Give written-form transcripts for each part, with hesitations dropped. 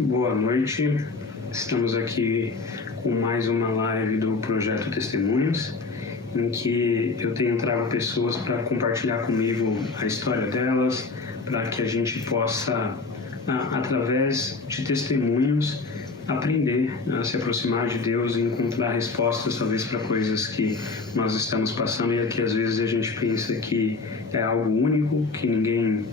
Boa noite. Estamos aqui com mais uma live do Projeto Testemunhos, em que eu tenho trago pessoas para compartilhar comigo a história delas, para que a gente possa, através de testemunhos, aprender a se aproximar de Deus e encontrar respostas, talvez, para coisas que nós estamos passando e que às vezes a gente pensa que é algo único, que ninguém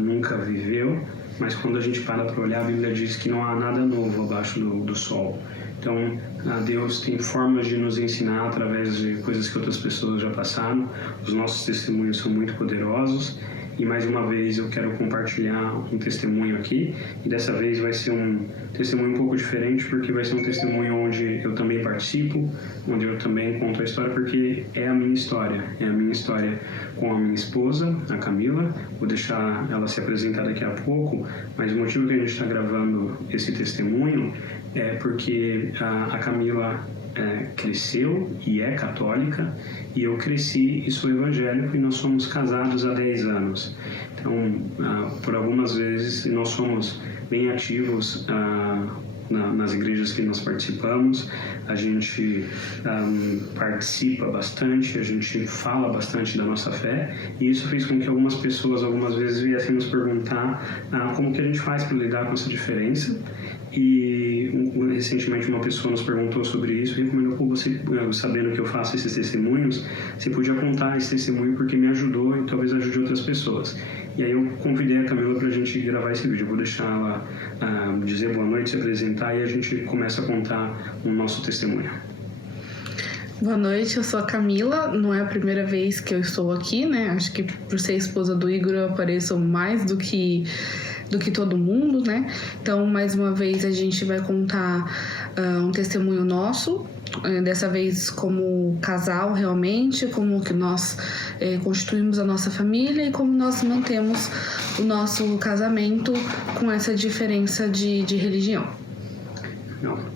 nunca viveu. Mas quando a gente para olhar, a Bíblia diz que não há nada novo abaixo do sol. Então, Deus tem formas de nos ensinar através de coisas que outras pessoas já passaram. Os nossos testemunhos são muito poderosos. E mais uma vez eu quero compartilhar um testemunho aqui. E dessa vez vai ser um testemunho um pouco diferente, porque vai ser um testemunho onde eu também participo, onde eu também conto a história, porque é a minha história. É a minha história com a minha esposa, a Camila. Vou deixar ela se apresentar daqui a pouco, mas o motivo que a gente está gravando esse testemunho é porque a Camila cresceu e é católica, e eu cresci e sou evangélico, e nós somos casados há 10 anos. Então, por algumas vezes, nós somos bem ativos nas igrejas que nós participamos. A gente participa bastante, a gente fala bastante da nossa fé, e isso fez com que algumas pessoas, algumas vezes, viessem nos perguntar como que a gente faz para lidar com essa diferença. E recentemente uma pessoa nos perguntou sobre isso e recomendou: você, sabendo que eu faço esses testemunhos, você podia contar esse testemunho porque me ajudou e talvez ajude outras pessoas. E aí eu convidei a Camila para a gente gravar esse vídeo. Eu vou deixar ela dizer boa noite, se apresentar, e a gente começa a contar o nosso testemunho. Boa noite, eu sou a Camila. Não é a primeira vez que eu estou aqui, né? Acho que por ser esposa do Igor eu apareço mais do que todo mundo, né? Então, mais uma vez, a gente vai contar um testemunho nosso, dessa vez como casal realmente, como que nós constituímos a nossa família e como nós mantemos o nosso casamento com essa diferença de religião. Não.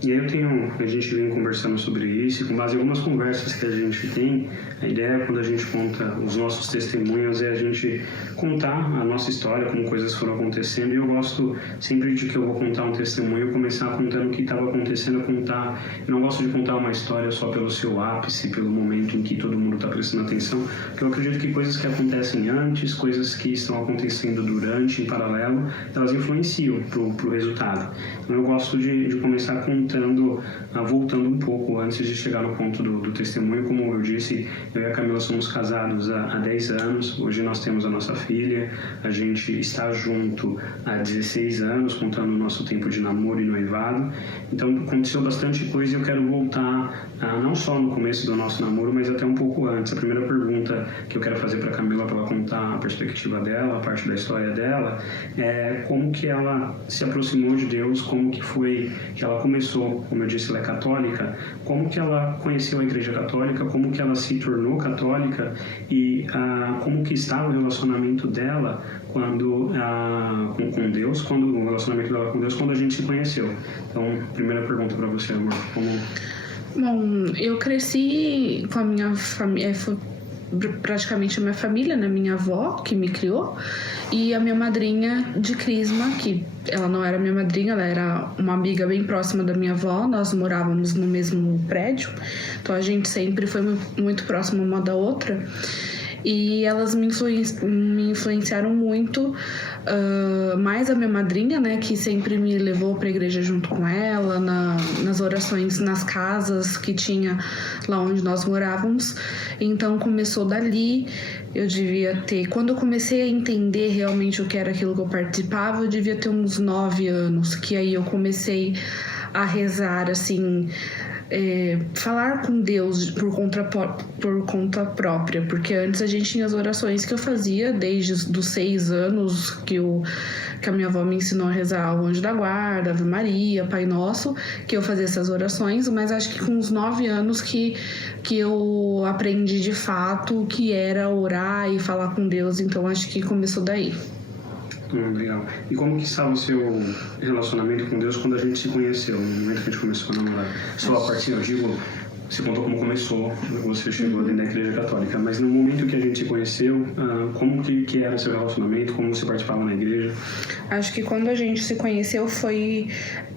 E aí a gente vem conversando sobre isso, e com base em algumas conversas que a gente tem, a ideia, quando a gente conta os nossos testemunhos, é a gente contar a nossa história, como coisas foram acontecendo. E eu gosto sempre de que eu vou contar um testemunho, começar contando o que estava acontecendo, contar. Eu não gosto de contar uma história só pelo seu ápice, pelo momento em que todo mundo está prestando atenção, porque eu acredito que coisas que acontecem antes, coisas que estão acontecendo durante, em paralelo, elas influenciam pro resultado. Então eu gosto de começar contando, voltando um pouco antes de chegar no ponto do testemunho. Como eu disse, eu e a Camila somos casados há 10 anos, hoje nós temos a nossa filha, a gente está junto há 16 anos, contando o nosso tempo de namoro e noivado. Então aconteceu bastante coisa, e eu quero voltar não só no começo do nosso namoro, mas até um pouco antes. A primeira pergunta que eu quero fazer para a Camila, para ela contar a perspectiva dela, a parte da história dela, é como que ela se aproximou de Deus, como que foi que ela começou. Como eu disse, ela é católica, como que ela conheceu a Igreja Católica, como que ela se tornou católica, e como que estava o relacionamento dela quando com Deus, o relacionamento dela com Deus quando a gente se conheceu. Então, primeira pergunta para você, amor, Bom, eu cresci com a minha família, praticamente a minha família, né? Minha avó, que me criou, e a minha madrinha de crisma, que ela não era minha madrinha, ela era uma amiga bem próxima da minha avó. Nós morávamos no mesmo prédio, então a gente sempre foi muito próxima uma da outra. E elas me influenciaram muito, mais a minha madrinha, né, que sempre me levou para a igreja junto com ela, nas orações nas casas que tinha lá onde nós morávamos. Então começou dali. Eu devia ter, quando eu comecei a entender realmente o que era aquilo que eu participava, eu devia ter uns 9 anos, que aí eu comecei a rezar, assim, falar com Deus por conta própria, porque antes a gente tinha as orações que eu fazia desde os 6 anos, que a minha avó me ensinou a rezar o Anjo da Guarda, Ave Maria, Pai Nosso, que eu fazia essas orações, mas acho que com uns 9 anos que eu aprendi de fato o que era orar e falar com Deus. Então acho que começou daí. Legal. E como que estava o seu relacionamento com Deus quando a gente se conheceu, no momento que a gente começou a namorar? Só a partir, eu digo, você contou como começou, você chegou dentro da Igreja Católica, mas no momento que a gente se conheceu, como que era seu relacionamento, como você participava na igreja? Acho que quando a gente se conheceu foi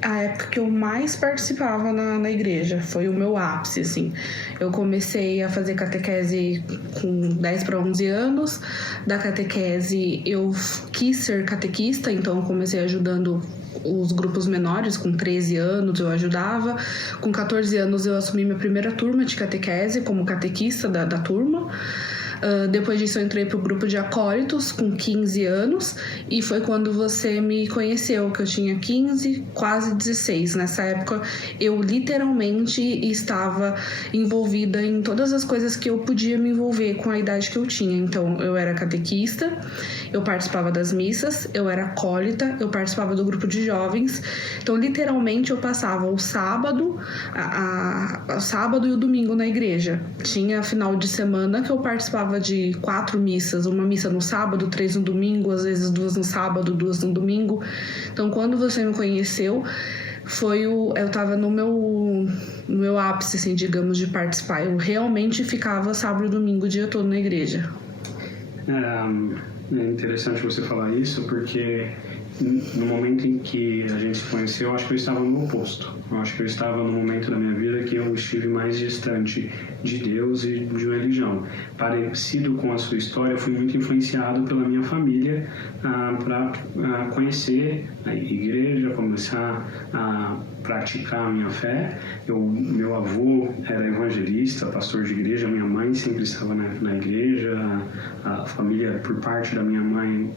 a época que eu mais participava na igreja, foi o meu ápice, assim. Eu comecei a fazer catequese com 10 para 11 anos, da catequese eu quis ser catequista, então eu comecei ajudando os grupos menores. Com 13 anos eu ajudava, com 14 anos eu assumi minha primeira turma de catequese como catequista da turma. Depois disso eu entrei pro grupo de acólitos com 15 anos e foi quando você me conheceu, que eu tinha 15, quase 16. Nessa época eu literalmente estava envolvida em todas as coisas que eu podia me envolver com a idade que eu tinha. Então eu era catequista, eu participava das missas, eu era acólita, eu participava do grupo de jovens. Então literalmente eu passava o sábado, o sábado e o domingo na igreja. Tinha final de semana que eu participava de 4 missas, uma missa no sábado, 3 no domingo, às vezes 2 no sábado, 2 no domingo. Então, quando você me conheceu, eu tava no meu ápice, assim, digamos, de participar. Eu realmente ficava sábado e domingo o dia todo na igreja. É interessante você falar isso, porque no momento em que a gente se conheceu, eu acho que eu estava no oposto. Eu acho que eu estava no momento da minha vida que eu estive mais distante de Deus e de religião. Parecido com a sua história, eu fui muito influenciado pela minha família para conhecer a igreja, começar a praticar a minha fé. Meu avô era evangelista, pastor de igreja, minha mãe sempre estava na igreja, a família, por parte da minha mãe,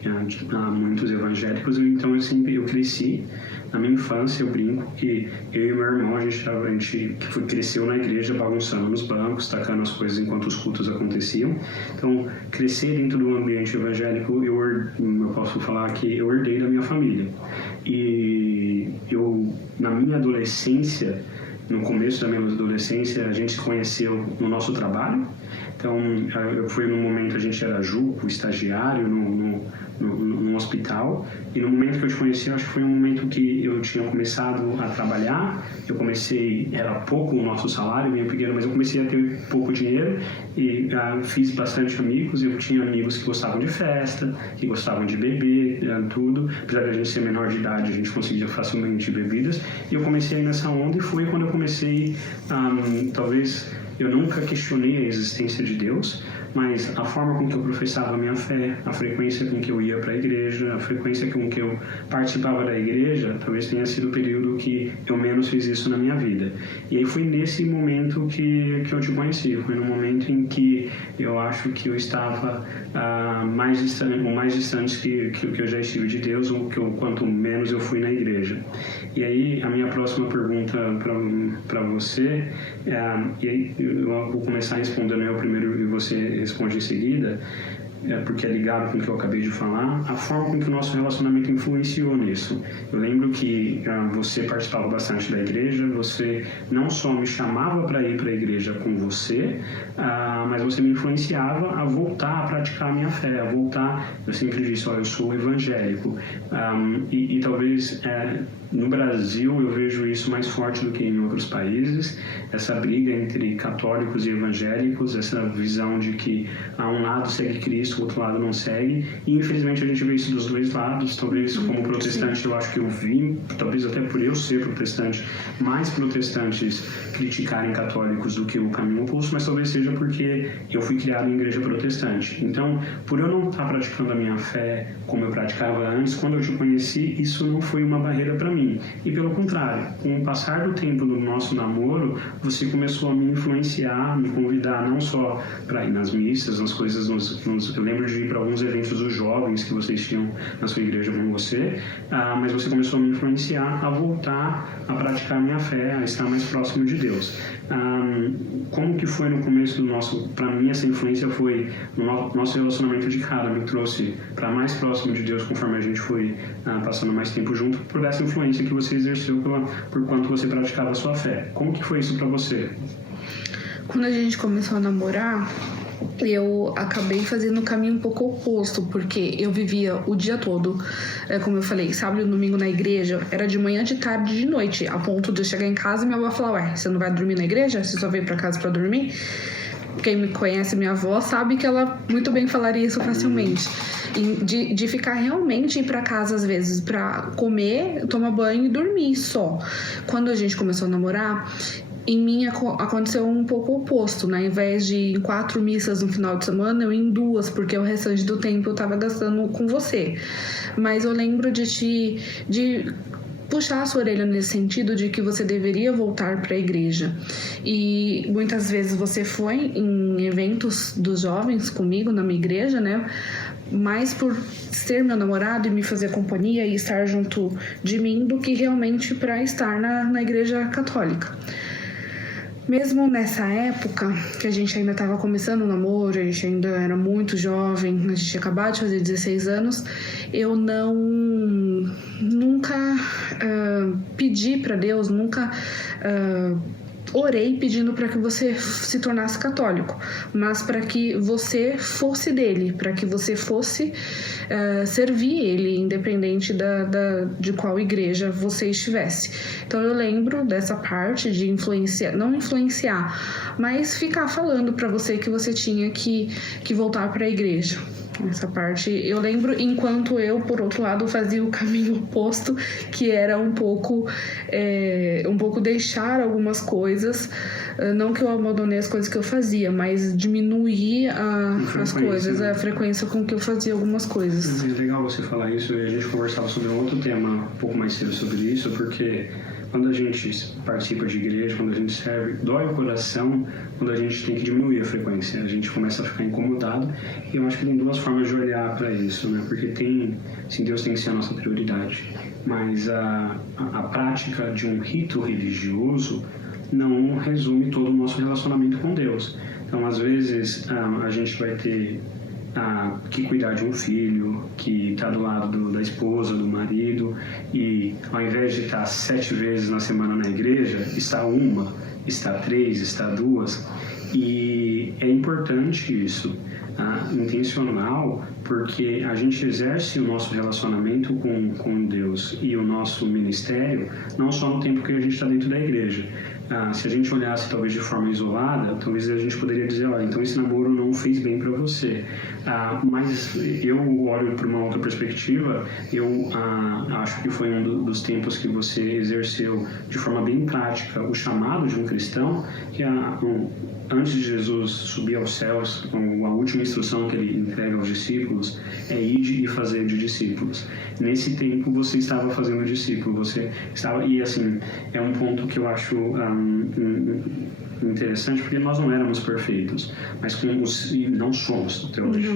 há muitos evangélicos. Então eu cresci. Na minha infância, eu brinco que eu e meu irmão, a gente cresceu na igreja bagunçando nos bancos, tacando as coisas enquanto os cultos aconteciam. Então, crescer dentro do ambiente evangélico, eu posso falar que eu herdei da minha família. E na minha adolescência, no começo da minha adolescência, a gente se conheceu no nosso trabalho. Então, foi no momento, a gente era jupo, estagiário num hospital, e no momento que eu te conheci, acho que foi um momento que eu tinha começado a trabalhar. Era pouco o nosso salário, bem pequeno, mas eu comecei a ter pouco dinheiro e fiz bastante amigos. Eu tinha amigos que gostavam de festa, que gostavam de beber, tudo. Apesar de a gente ser menor de idade, a gente conseguia facilmente bebidas. E eu comecei nessa onda, e foi quando eu comecei, talvez eu nunca questionei a existência de Deus, mas a forma com que eu professava a minha fé, a frequência com que eu ia para a igreja, a frequência com que eu participava da igreja, talvez tenha sido o período que eu menos fiz isso na minha vida. E aí foi nesse momento que eu te conheci, foi no momento em que eu acho que eu estava mais distante que eu já estive de Deus, ou quanto menos eu fui na igreja. E aí a minha próxima pergunta para você, e aí eu vou começar respondendo eu primeiro e você responde em seguida, porque é ligado com o que eu acabei de falar, a forma com que o nosso relacionamento influenciou nisso. Eu lembro que você participava bastante da igreja, você não só me chamava para ir para a igreja com você, mas você me influenciava a voltar a praticar a minha fé, a voltar. Eu sempre disse, eu sou evangélico. E talvez no Brasil eu vejo isso mais forte do que em outros países, essa briga entre católicos e evangélicos, essa visão de que um lado segue Cristo, o outro lado não segue, e infelizmente a gente vê isso dos dois lados. Talvez como protestante eu acho que eu vi, talvez até por eu ser protestante, mais protestantes criticarem católicos do que o caminho oposto, mas talvez seja porque eu fui criado em igreja protestante. Então, por eu não estar praticando a minha fé como eu praticava antes, quando eu te conheci, isso não foi uma barreira para mim. E pelo contrário, com o passar do tempo do nosso namoro, você começou a me influenciar, me convidar não só para ir nas missas, nas coisas, eu lembro de ir para alguns eventos dos jovens que vocês tinham na sua igreja com você, mas você começou a me influenciar a voltar a praticar a minha fé, a estar mais próximo de Deus. Como que foi no começo do nosso... Para mim, essa influência foi no nosso relacionamento de cara, me trouxe para mais próximo de Deus conforme a gente foi passando mais tempo junto, por essa influência que você exerceu por quanto você praticava a sua fé. Como que foi isso para você? Quando a gente começou a namorar, eu acabei fazendo um caminho um pouco oposto, porque eu vivia o dia todo, como eu falei, sábado e domingo na igreja, era de manhã, de tarde, de noite, a ponto de eu chegar em casa e minha avó falar: ué, você não vai dormir na igreja? Você só veio pra casa pra dormir? Quem me conhece, minha avó, sabe que ela muito bem falaria isso facilmente. E de ficar realmente ir pra casa às vezes pra comer, tomar banho e dormir só. Quando a gente começou a namorar, em mim aconteceu um pouco o oposto, né? Ao invés de ir em 4 missas no final de semana, eu ia em 2, porque o restante do tempo eu tava gastando com você. Mas eu lembro de puxar a sua orelha nesse sentido de que você deveria voltar para a igreja. E muitas vezes você foi em eventos dos jovens comigo na minha igreja, né? Mais por ser meu namorado e me fazer companhia e estar junto de mim do que realmente para estar na igreja católica. Mesmo nessa época, que a gente ainda estava começando o namoro, a gente ainda era muito jovem, a gente tinha acabado de fazer 16 anos, eu nunca pedi para Deus, nunca orei pedindo para que você se tornasse católico, mas para que você fosse dele, para que você fosse servir ele, independente de qual igreja você estivesse. Então eu lembro dessa parte de não influenciar, mas ficar falando para você que você tinha que voltar para a igreja. Essa parte eu lembro, enquanto eu, por outro lado, fazia o caminho oposto, que era um pouco deixar algumas coisas, não que eu abandonei as coisas que eu fazia, mas diminuir as coisas, a frequência com que eu fazia algumas coisas. É legal você falar isso, e a gente conversava sobre um outro tema um pouco mais cedo sobre isso, porque quando a gente participa de igreja, quando a gente serve, dói o coração quando a gente tem que diminuir a frequência. A gente começa a ficar incomodado, e eu acho que tem 2 formas de olhar para isso, né? Porque Deus tem que ser a nossa prioridade, mas a prática de um rito religioso não resume todo o nosso relacionamento com Deus. Então, às vezes, a gente vai ter que cuidar de um filho, que está do lado da esposa, do marido, e ao invés de estar 7 vezes na semana na igreja, está 1, está 3, está 2, e é importante isso, intencional, porque a gente exerce o nosso relacionamento com Deus e o nosso ministério não só no tempo que a gente está dentro da igreja. Se a gente olhasse talvez de forma isolada, talvez a gente poderia dizer: olha, então esse namoro não fez bem para você. Mas eu olho por uma outra perspectiva, eu acho que foi um dos tempos que você exerceu de forma bem prática o chamado de um cristão, que antes de Jesus subir aos céus, a última instrução que ele entrega aos discípulos é: ide e fazer de discípulos. Nesse tempo você estava fazendo discípulo, e assim, é um ponto que eu acho interessante, porque nós não éramos perfeitos, mas e não somos até hoje.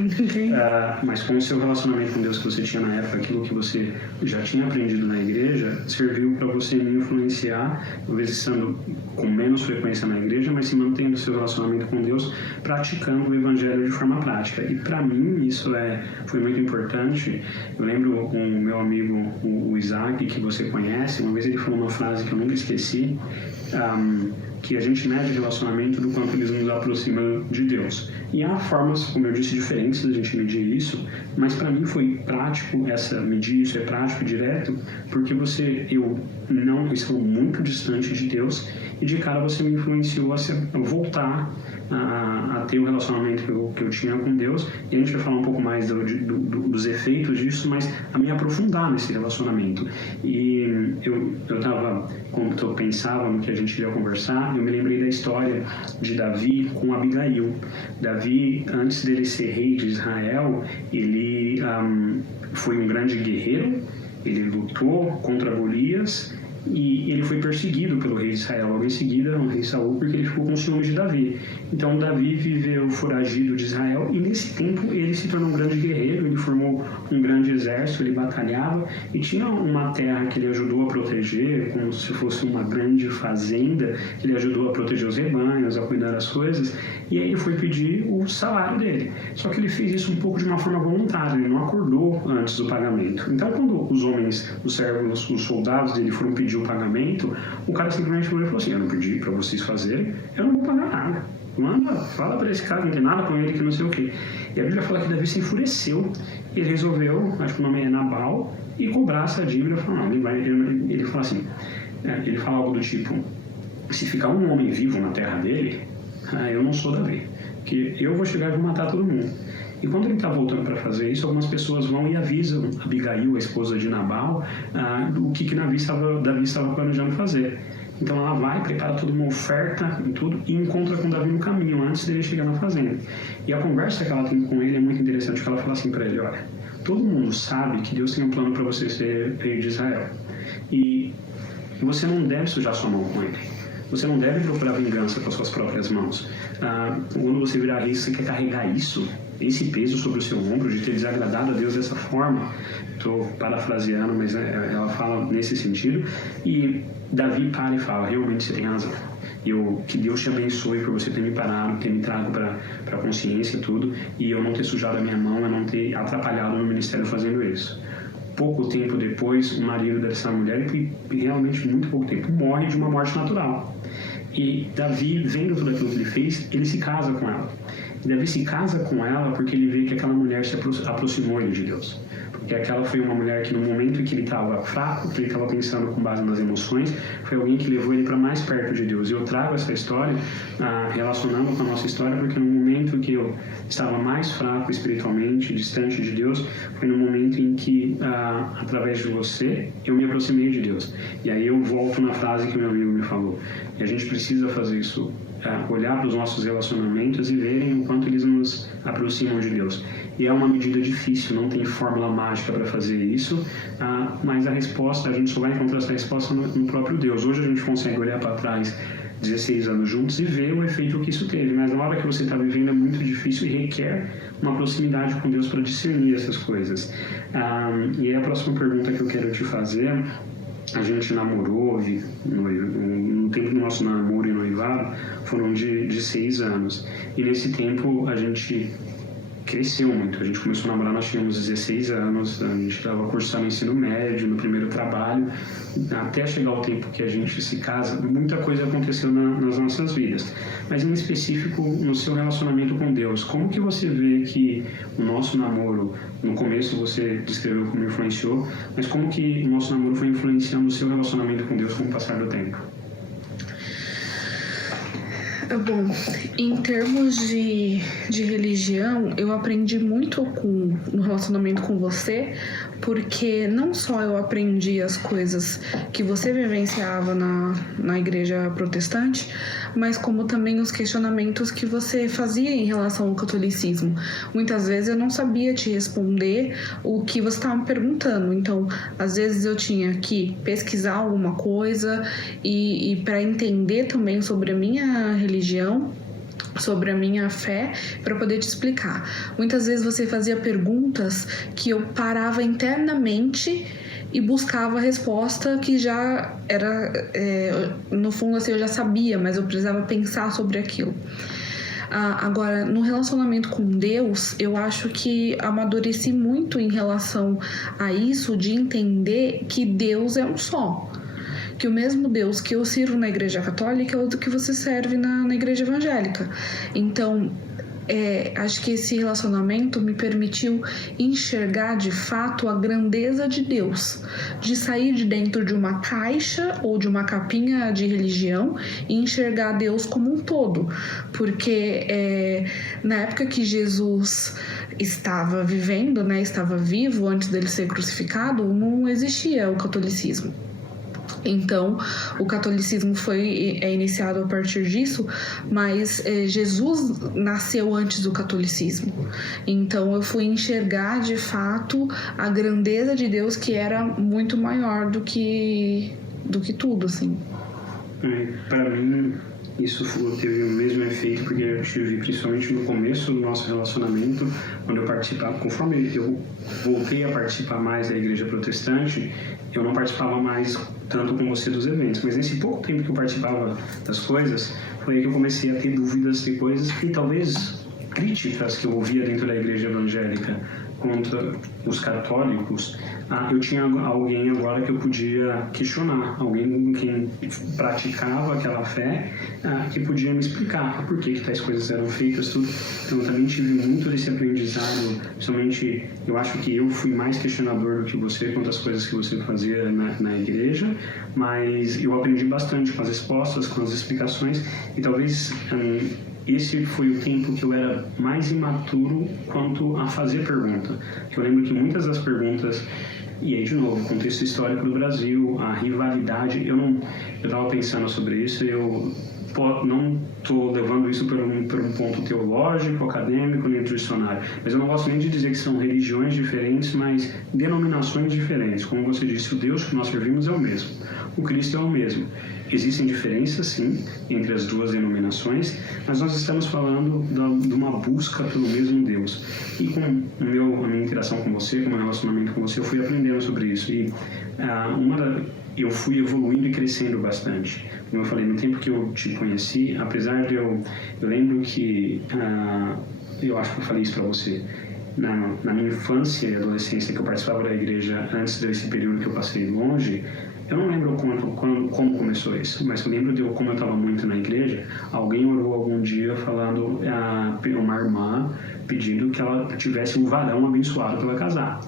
Mas com o seu relacionamento com Deus que você tinha na época, aquilo que você já tinha aprendido na igreja, serviu para você me influenciar, talvez estando com menos frequência na igreja, mas se mantendo o seu relacionamento com Deus, praticando o evangelho de forma prática. E para mim isso foi muito importante. Eu lembro com o meu amigo, o Isaac, que você conhece, uma vez ele falou uma frase que eu nunca esqueci, que a gente mede o relacionamento do quanto eles nos aproximam de Deus. E há formas, como eu disse, diferentes da gente medir isso, mas para mim foi prático medir isso, é prático e direto, porque eu não estou muito distante de Deus, e de cara você me influenciou a voltar a ter o relacionamento que eu tinha com Deus, e a gente vai falar um pouco mais dos efeitos disso, mas a me aprofundar nesse relacionamento. E eu quando eu pensava no que a gente ia conversar, eu me lembrei da história de Davi com Abigail. Davi, antes dele ser rei de Israel, ele foi um grande guerreiro, ele lutou contra Golias, e ele foi perseguido pelo rei de Israel logo em seguida, o rei Saul, porque ele ficou com ciúme de Davi. Então Davi viveu foragido de Israel, e nesse tempo ele se tornou um grande guerreiro, ele formou um grande exército, ele batalhava, e tinha uma terra que ele ajudou a proteger, como se fosse uma grande fazenda, que ele ajudou a proteger os rebanhos, a cuidar das coisas, e aí ele foi pedir o salário dele. Só que ele fez isso um pouco de uma forma voluntária, ele não acordou antes do pagamento. Então quando os homens, os servos, os soldados dele foram pedir o pagamento, o cara simplesmente falou assim: eu não pedi para vocês fazerem, eu não vou pagar nada. manda, fala para esse cara, não tem nada com ele, que não sei o quê. E a Bíblia fala que Davi se enfureceu e ele resolveu, acho que o nome é Nabal, e cobrar essa dívida. Ele fala assim, ele fala algo do tipo, se ficar um homem vivo na terra dele, eu não sou Davi, que eu vou chegar e vou matar todo mundo. E quando ele está voltando para fazer isso, algumas pessoas vão e avisam Abigail, a esposa de Nabal, o que Davi estava planejando fazer. Então ela vai, prepara toda uma oferta e tudo, e encontra com Davi no caminho, antes dele chegar na fazenda. E a conversa que ela tem com ele é muito interessante, porque ela fala assim para ele, olha, todo mundo sabe que Deus tem um plano para você ser rei de Israel. E você não deve sujar sua mão com ele. Você não deve procurar vingança com as suas próprias mãos. Quando você virar rei, você quer carregar esse peso sobre o seu ombro, de ter desagradado a Deus dessa forma. Estou parafraseando, mas ela fala nesse sentido. E Davi para e fala, realmente você tem razão. Que Deus te abençoe por você ter me parado, ter me trago para a consciência tudo, e eu não ter sujado a minha mão, eu não ter atrapalhado no ministério fazendo isso. Pouco tempo depois, o marido dessa mulher, realmente muito pouco tempo, morre de uma morte natural. E Davi, vendo tudo aquilo que ele fez, ele se casa com ela. E Davi se casa com ela porque ele vê que aquela mulher se aproximou ele de Deus. Porque aquela foi uma mulher que no momento em que ele estava fraco, que ele estava pensando com base nas emoções, foi alguém que levou ele para mais perto de Deus. E eu trago essa história relacionando com a nossa história, porque no momento que eu estava mais fraco espiritualmente, distante de Deus, foi no momento em que, através de você, eu me aproximei de Deus. E aí eu volto na frase que meu amigo me falou. E a gente precisa fazer isso, olhar para os nossos relacionamentos e verem o quanto eles nos aproximam de Deus. E é uma medida difícil, não tem fórmula mágica para fazer isso, mas a gente só vai encontrar essa resposta no próprio Deus. Hoje a gente consegue olhar para trás 16 anos juntos e ver o efeito que isso teve, mas na hora que você está vivendo é muito difícil e requer uma proximidade com Deus para discernir essas coisas. E aí a próxima pergunta que eu quero te fazer, a gente namorou, no tempo do nosso namoro e noivado, foram de 6 anos. E nesse tempo a gente cresceu muito. A gente começou a namorar, nós tínhamos 16 anos, a gente estava cursando ensino médio, no primeiro trabalho, até chegar o tempo que a gente se casa, muita coisa aconteceu nas nossas vidas. Mas em específico, no seu relacionamento com Deus, como que você vê que o nosso namoro, no começo você descreveu como influenciou, mas como que o nosso namoro foi influenciando o seu relacionamento com Deus com o passar do tempo? Bom, em termos de religião, eu aprendi muito no relacionamento com você, porque não só eu aprendi as coisas que você vivenciava na igreja protestante, mas como também os questionamentos que você fazia em relação ao catolicismo. Muitas vezes eu não sabia te responder o que você estava me perguntando, então às vezes eu tinha que pesquisar alguma coisa e para entender também sobre a minha religião, sobre a minha fé, para poder te explicar. Muitas vezes você fazia perguntas que eu parava internamente e buscava a resposta que já era, no fundo assim, eu já sabia, mas eu precisava pensar sobre aquilo. Agora, no relacionamento com Deus, eu acho que amadureci muito em relação a isso, de entender que Deus é um só. Que o mesmo Deus que eu sirvo na igreja católica é o que você serve na igreja evangélica. Então, acho que esse relacionamento me permitiu enxergar de fato a grandeza de Deus, de sair de dentro de uma caixa ou de uma capinha de religião e enxergar Deus como um todo, porque na época que Jesus estava vivendo, estava vivo antes dele ser crucificado, não existia o catolicismo. Então, o catolicismo foi iniciado a partir disso, mas Jesus nasceu antes do catolicismo. Então, eu fui enxergar, de fato, a grandeza de Deus, que era muito maior do que tudo, assim. Para mim, isso teve o mesmo efeito, porque eu tive, principalmente no começo do nosso relacionamento, quando eu participava, conforme eu voltei a participar mais da igreja protestante, eu não participava mais tanto com você dos eventos, mas nesse pouco tempo que eu participava das coisas, foi aí que eu comecei a ter dúvidas de coisas e talvez críticas que eu ouvia dentro da igreja evangélica contra os católicos, eu tinha alguém agora que eu podia questionar, alguém com quem praticava aquela fé, que podia me explicar por que tais coisas eram feitas, tudo. Então, eu também tive muito desse aprendizado, principalmente, eu acho que eu fui mais questionador do que você quanto às coisas que você fazia na igreja, mas eu aprendi bastante com as respostas, com as explicações, e talvez esse foi o tempo que eu era mais imaturo quanto a fazer pergunta. Eu lembro que muitas das perguntas, e aí de novo, o contexto histórico do Brasil, a rivalidade, eu estava pensando sobre isso, eu não estou levando isso por um ponto teológico, acadêmico, nem dicionário, mas eu não gosto nem de dizer que são religiões diferentes, mas denominações diferentes. Como você disse, o Deus que nós servimos é o mesmo, o Cristo é o mesmo. Existem diferenças, sim, entre as duas denominações, mas nós estamos falando de uma busca pelo mesmo Deus. E com a minha interação com você, com o meu relacionamento com você, eu fui aprendendo sobre isso. E eu fui evoluindo e crescendo bastante. Como eu falei, no tempo que eu te conheci, apesar de eu lembro que, eu acho que eu falei isso para você, na minha infância e adolescência, que eu participava da igreja antes desse período que eu passei longe, eu não lembro como começou isso, mas eu lembro de como eu estava muito na igreja, alguém orou algum dia falando, uma irmã pedindo que ela tivesse um varão abençoado para ela casar.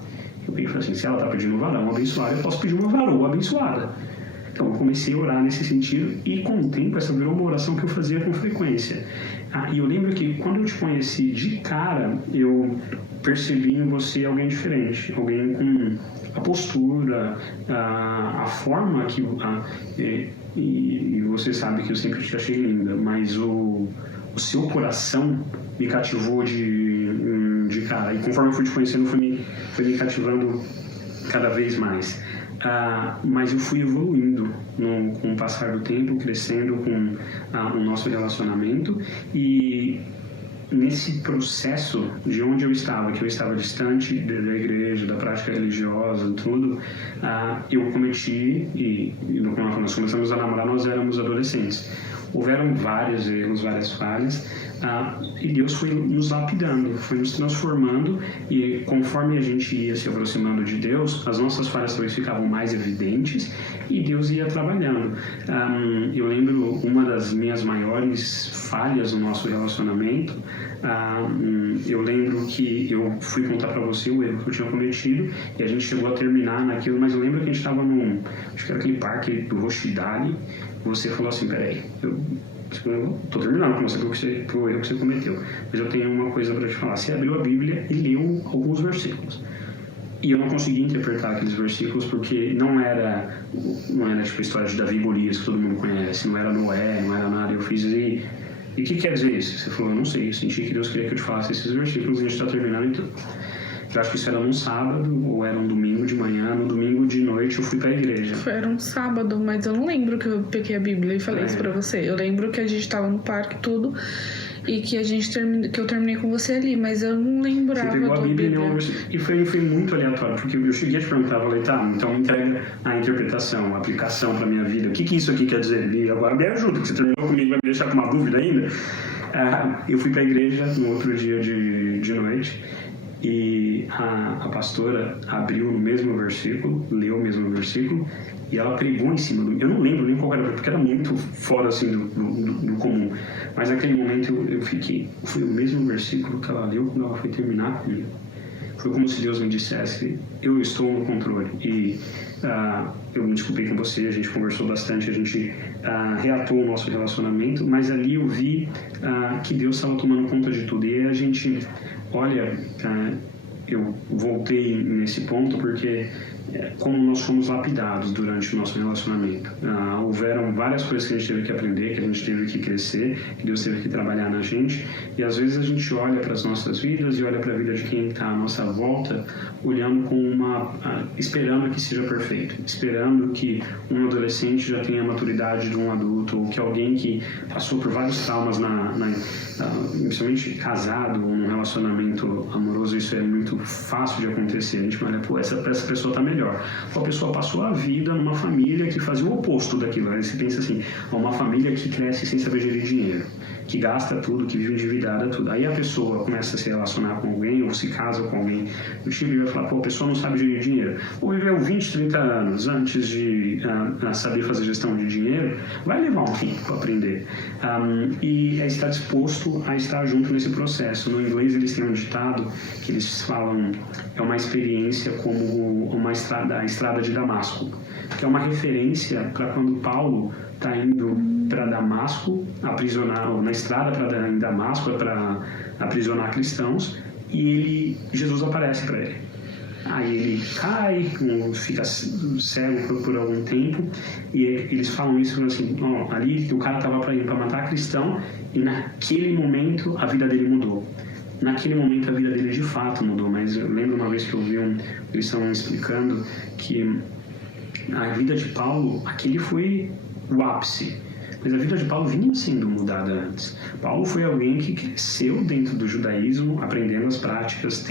Eu falei assim, se ela está pedindo um varão abençoado, eu posso pedir uma varoa abençoada. Então eu comecei a orar nesse sentido e com o tempo essa virou uma oração que eu fazia com frequência. E eu lembro que quando eu te conheci de cara, eu percebi em você alguém diferente, alguém com a postura, a forma que... E você sabe que eu sempre te achei linda, mas o seu coração me cativou de cara. E conforme eu fui te conhecendo, foi me cativando cada vez mais. Mas eu fui evoluindo com o passar do tempo, crescendo com o nosso relacionamento, e nesse processo de onde eu estava, que eu estava distante da igreja, da prática religiosa, tudo, eu cometi, e quando nós começamos a namorar, nós éramos adolescentes. Houveram vários erros, várias falhas, e Deus foi nos lapidando, foi nos transformando, e conforme a gente ia se aproximando de Deus, as nossas falhas talvez ficavam mais evidentes e Deus ia trabalhando. Eu lembro uma das minhas maiores falhas no nosso relacionamento. Eu lembro que eu fui contar para você o erro que eu tinha cometido e a gente chegou a terminar naquilo, mas eu lembro que a gente estava acho que era aquele parque do Rochidale. Você falou assim, peraí, eu estou terminando com você o erro que você cometeu, mas eu tenho uma coisa para te falar. Você abriu a Bíblia e leu alguns versículos. E eu não consegui interpretar aqueles versículos porque não era tipo a história de Davi e Golias que todo mundo conhece, não era Noé, não era nada. Eu fiz e o que quer dizer isso? Você falou, eu não sei, eu senti que Deus queria que eu te falasse esses versículos e a gente está terminando e tudo. Eu acho que isso era num sábado ou era um domingo de manhã. No domingo de noite eu fui pra igreja. Era um sábado, mas eu não lembro que eu peguei a Bíblia e falei isso pra você. Eu lembro que a gente tava no parque tudo e que que eu terminei com você ali, mas eu não lembrava. Você pegou a Bíblia e foi muito aleatório, porque eu cheguei a te perguntar, eu falei, tá, então entrega a interpretação, a aplicação pra minha vida. O que isso aqui quer dizer? E agora me ajuda, que você terminou comigo, vai me deixar com uma dúvida ainda? Eu fui pra igreja no outro dia de noite. E a pastora abriu o mesmo versículo, leu o mesmo versículo, e ela pregou em cima do... Eu não lembro nem qual era, porque era muito fora assim, do comum. Mas naquele momento eu fiquei... Foi o mesmo versículo que ela leu quando ela foi terminar comigo. Foi como se Deus me dissesse, eu estou no controle. E eu me desculpei com você, a gente conversou bastante, a gente reatou o nosso relacionamento, mas ali eu vi que Deus estava tomando conta de tudo. E aí a gente... Olha, eu voltei nesse ponto porque como nós fomos lapidados durante o nosso relacionamento. Houveram várias coisas que a gente teve que aprender, que a gente teve que crescer, que Deus teve que trabalhar na gente, e às vezes a gente olha para as nossas vidas e olha para a vida de quem está à nossa volta, olhando com esperando que seja perfeito, esperando que um adolescente já tenha a maturidade de um adulto, ou que alguém que passou por vários traumas, principalmente casado, num relacionamento amoroso, isso é muito fácil de acontecer. A gente olha, pô, essa pessoa está melhor. A pessoa passou a vida numa família que fazia o oposto daquilo. Aí você pensa assim, uma família que cresce sem saber gerir dinheiro, que gasta tudo, que vive endividada, tudo. Aí a pessoa começa a se relacionar com alguém ou se casa com alguém do Chile e vai falar, pô, a pessoa não sabe gerir dinheiro. Ou viveu 20, 30 anos antes de saber fazer gestão de dinheiro, vai levar um tempo para aprender. E está disposto a estar junto nesse processo. No inglês eles têm um ditado que eles falam, é uma experiência como a estrada de Damasco, que é uma referência para quando Paulo está indo para Damasco, aprisionar, na estrada para Damasco para aprisionar cristãos, e Jesus aparece para ele. Aí ele cai, fica cego por algum tempo, e eles falam isso assim, ali o cara estava para ir para matar cristão, e naquele momento a vida dele mudou. Naquele momento a vida dele de fato mudou, mas eu lembro uma vez que eu vi eles estavam explicando que a vida de Paulo, aquele foi o ápice. Mas a vida de Paulo vinha sendo mudada antes. Paulo foi alguém que cresceu dentro do judaísmo, aprendendo as práticas,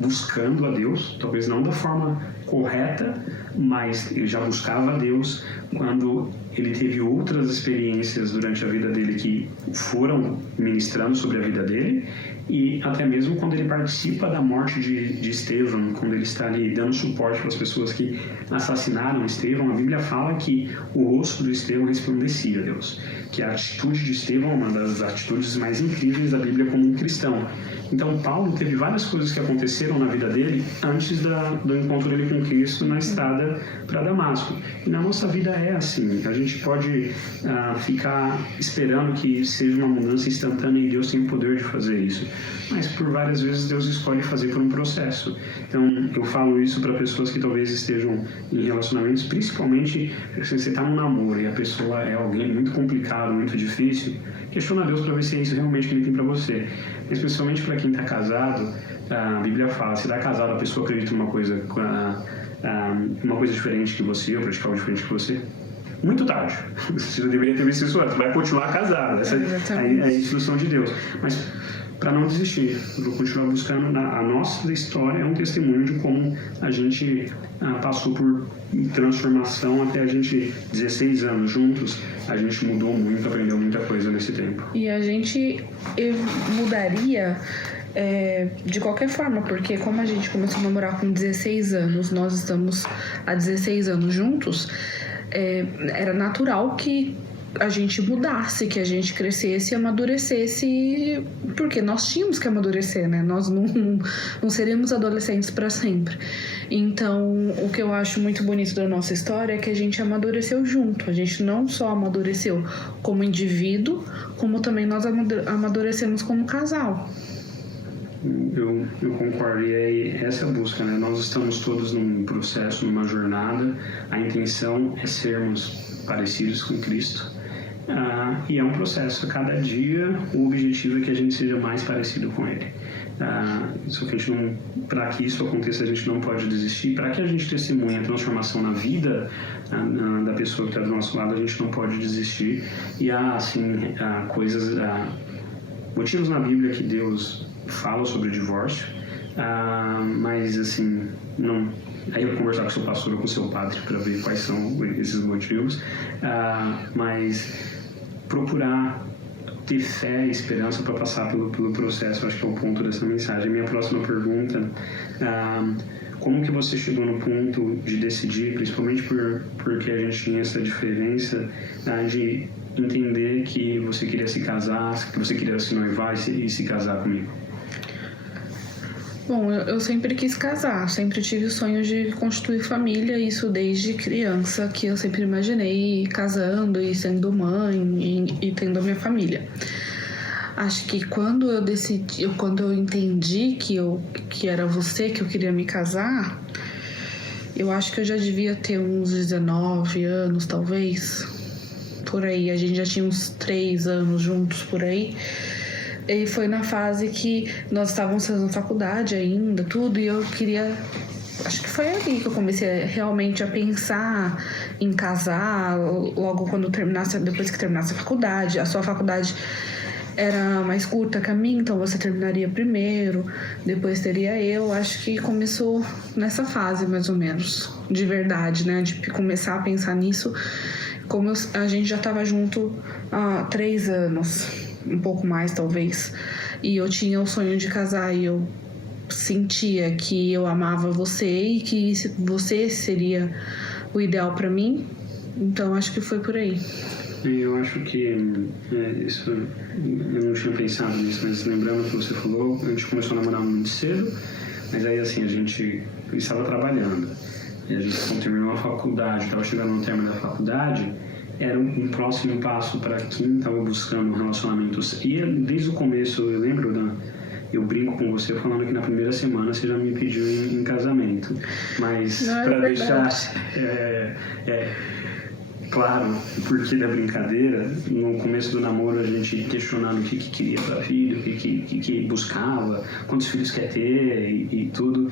buscando a Deus, talvez não da forma correta, mas ele já buscava a Deus quando ele teve outras experiências durante a vida dele que foram ministrando sobre a vida dele, e até mesmo quando ele participa da morte de Estevão, quando ele está ali dando suporte para as pessoas que assassinaram Estevão, a Bíblia fala que o rosto de Estevão resplandecia a Deus, que a atitude de Estevão é uma das atitudes mais incríveis da Bíblia como um cristão. Então Paulo teve várias coisas que aconteceram na vida dele antes do encontro dele com Cristo na estrada para Damasco. E na nossa vida é assim, a gente pode ficar esperando que seja uma mudança instantânea e Deus tem o poder de fazer isso, mas por várias vezes Deus escolhe fazer por um processo. Então eu falo isso para pessoas que talvez estejam em relacionamentos, principalmente se você está num namoro e a pessoa é alguém muito complicado, muito difícil, questiona Deus para ver se é isso realmente que Ele tem para você. Especialmente para quem está casado, a Bíblia fala, se está casado a pessoa acredita em uma coisa diferente que você, ou praticar algo diferente que você, muito tarde. Você já deveria ter visto isso antes, vai continuar casado. Essa é a instrução de Deus. Mas para não desistir, eu vou continuar buscando. A nossa história é um testemunho de como a gente passou por transformação até a gente, 16 anos juntos, a gente mudou muito, aprendeu muita coisa nesse tempo. E a gente mudaria de qualquer forma, porque como a gente começou a namorar com 16 anos, nós estamos há 16 anos juntos, era natural que a gente mudasse, que a gente crescesse e amadurecesse, porque nós tínhamos que amadurecer, né? Nós não seríamos adolescentes para sempre. Então, o que eu acho muito bonito da nossa história é que a gente amadureceu junto. A gente não só amadureceu como indivíduo, como também nós amadurecemos como casal. Eu concordo, e é essa busca, né? Nós estamos todos num processo, numa jornada. A intenção é sermos parecidos com Cristo. E é um processo. Cada dia o objetivo é que a gente seja mais parecido com Ele. Só que para que isso aconteça, a gente não pode desistir. Para que a gente testemunhe a transformação na vida da pessoa que está do nosso lado, a gente não pode desistir. E há coisas, motivos na Bíblia que Deus fala sobre o divórcio, mas assim, não. Aí eu vou conversar com o seu pastor ou com o seu padre para ver quais são esses motivos, mas procurar ter fé e esperança para passar pelo processo, acho que é o ponto dessa mensagem. Minha próxima pergunta, como que você chegou no ponto de decidir, principalmente porque a gente tinha essa diferença de entender que você queria se casar, que você queria se noivar e se casar comigo? Bom, eu sempre quis casar, sempre tive o sonho de constituir família, isso desde criança, que eu sempre imaginei casando e sendo mãe e tendo a minha família. Acho que quando eu entendi que era você que eu queria me casar, eu acho que eu já devia ter uns 19 anos, talvez, por aí. A gente já tinha uns 3 anos juntos, por aí. E foi na fase que nós estávamos fazendo faculdade ainda, tudo, e eu queria... Acho que foi ali que eu comecei realmente a pensar em casar, logo depois que terminasse a faculdade. A sua faculdade era mais curta que a minha, então você terminaria primeiro, depois teria eu. Acho que começou nessa fase, mais ou menos, de verdade, né? De começar a pensar nisso, como a gente já estava junto há 3 anos. um pouco mais talvez, e eu tinha o sonho de casar e eu sentia que eu amava você e que você seria o ideal para mim, então acho que foi por aí. Eu acho que isso, eu não tinha pensado nisso, mas lembrando o que você falou, a gente começou a namorar muito cedo, mas aí assim, a gente estava trabalhando, e a gente quando terminou a faculdade, estava chegando no término da faculdade, era um próximo passo para quem estava buscando relacionamentos. E desde o começo, eu lembro, eu brinco com você falando que na primeira semana você já me pediu em casamento, mas para deixar claro o porquê da brincadeira, no começo do namoro a gente questionando o que queria para filho, o que buscava, quantos filhos quer ter e tudo.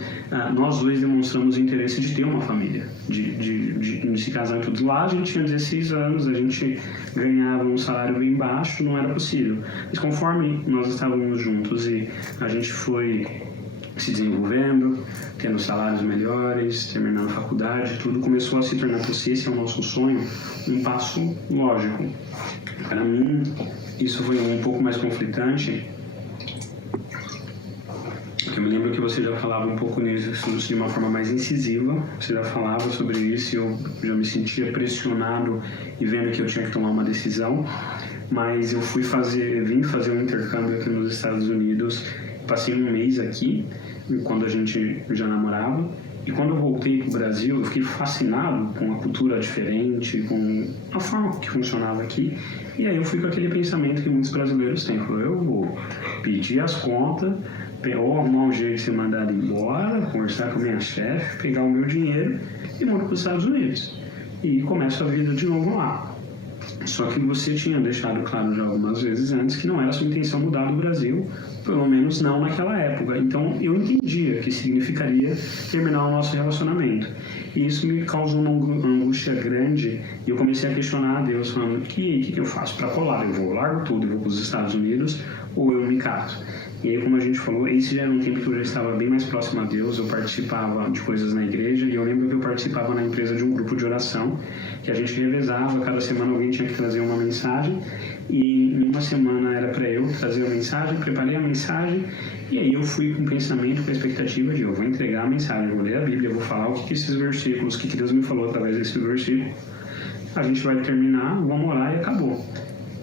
Nós dois demonstramos o interesse de ter uma família, de se casar e tudo. Lá a gente tinha 16 anos, a gente ganhava um salário bem baixo, não era possível. Mas conforme nós estávamos juntos e a gente foi se desenvolvendo, tendo salários melhores, terminando a faculdade, tudo começou a se tornar possível. Esse é o nosso sonho, um passo lógico. Para mim, isso foi um pouco mais conflitante. Eu me lembro que você já falava um pouco nisso de uma forma mais incisiva, você já falava sobre isso e eu já me sentia pressionado e vendo que eu tinha que tomar uma decisão, mas eu vim fazer um intercâmbio aqui nos Estados Unidos, passei um mês aqui, quando a gente já namorava, e quando eu voltei para o Brasil, eu fiquei fascinado com a cultura diferente, com a forma que funcionava aqui, e aí eu fui com aquele pensamento que muitos brasileiros têm, eu vou pedir as contas, ou arrumar um jeito de ser mandado embora, conversar com a minha chefe, pegar o meu dinheiro e moro para os Estados Unidos, e começo a vida de novo lá. Só que você tinha deixado claro já algumas vezes antes que não era sua intenção mudar do Brasil, pelo menos não naquela época. Então eu entendia que significaria terminar o nosso relacionamento. E isso me causou uma angústia grande e eu comecei a questionar a Deus, falando, o que eu faço para colar? Eu largo tudo, eu vou para os Estados Unidos ou eu me caso? E aí, como a gente falou, esse já era um tempo que eu já estava bem mais próximo a Deus, eu participava de coisas na igreja e eu lembro que eu participava na empresa de um grupo de oração, que a gente revezava, cada semana alguém tinha que trazer uma mensagem e em uma semana era para eu trazer a mensagem, preparei a mensagem e aí eu fui com o pensamento, com a expectativa de eu vou entregar a mensagem, eu vou ler a Bíblia, eu vou falar o que esses versículos, o que Deus me falou através desse versículo, a gente vai terminar, vamos orar e acabou.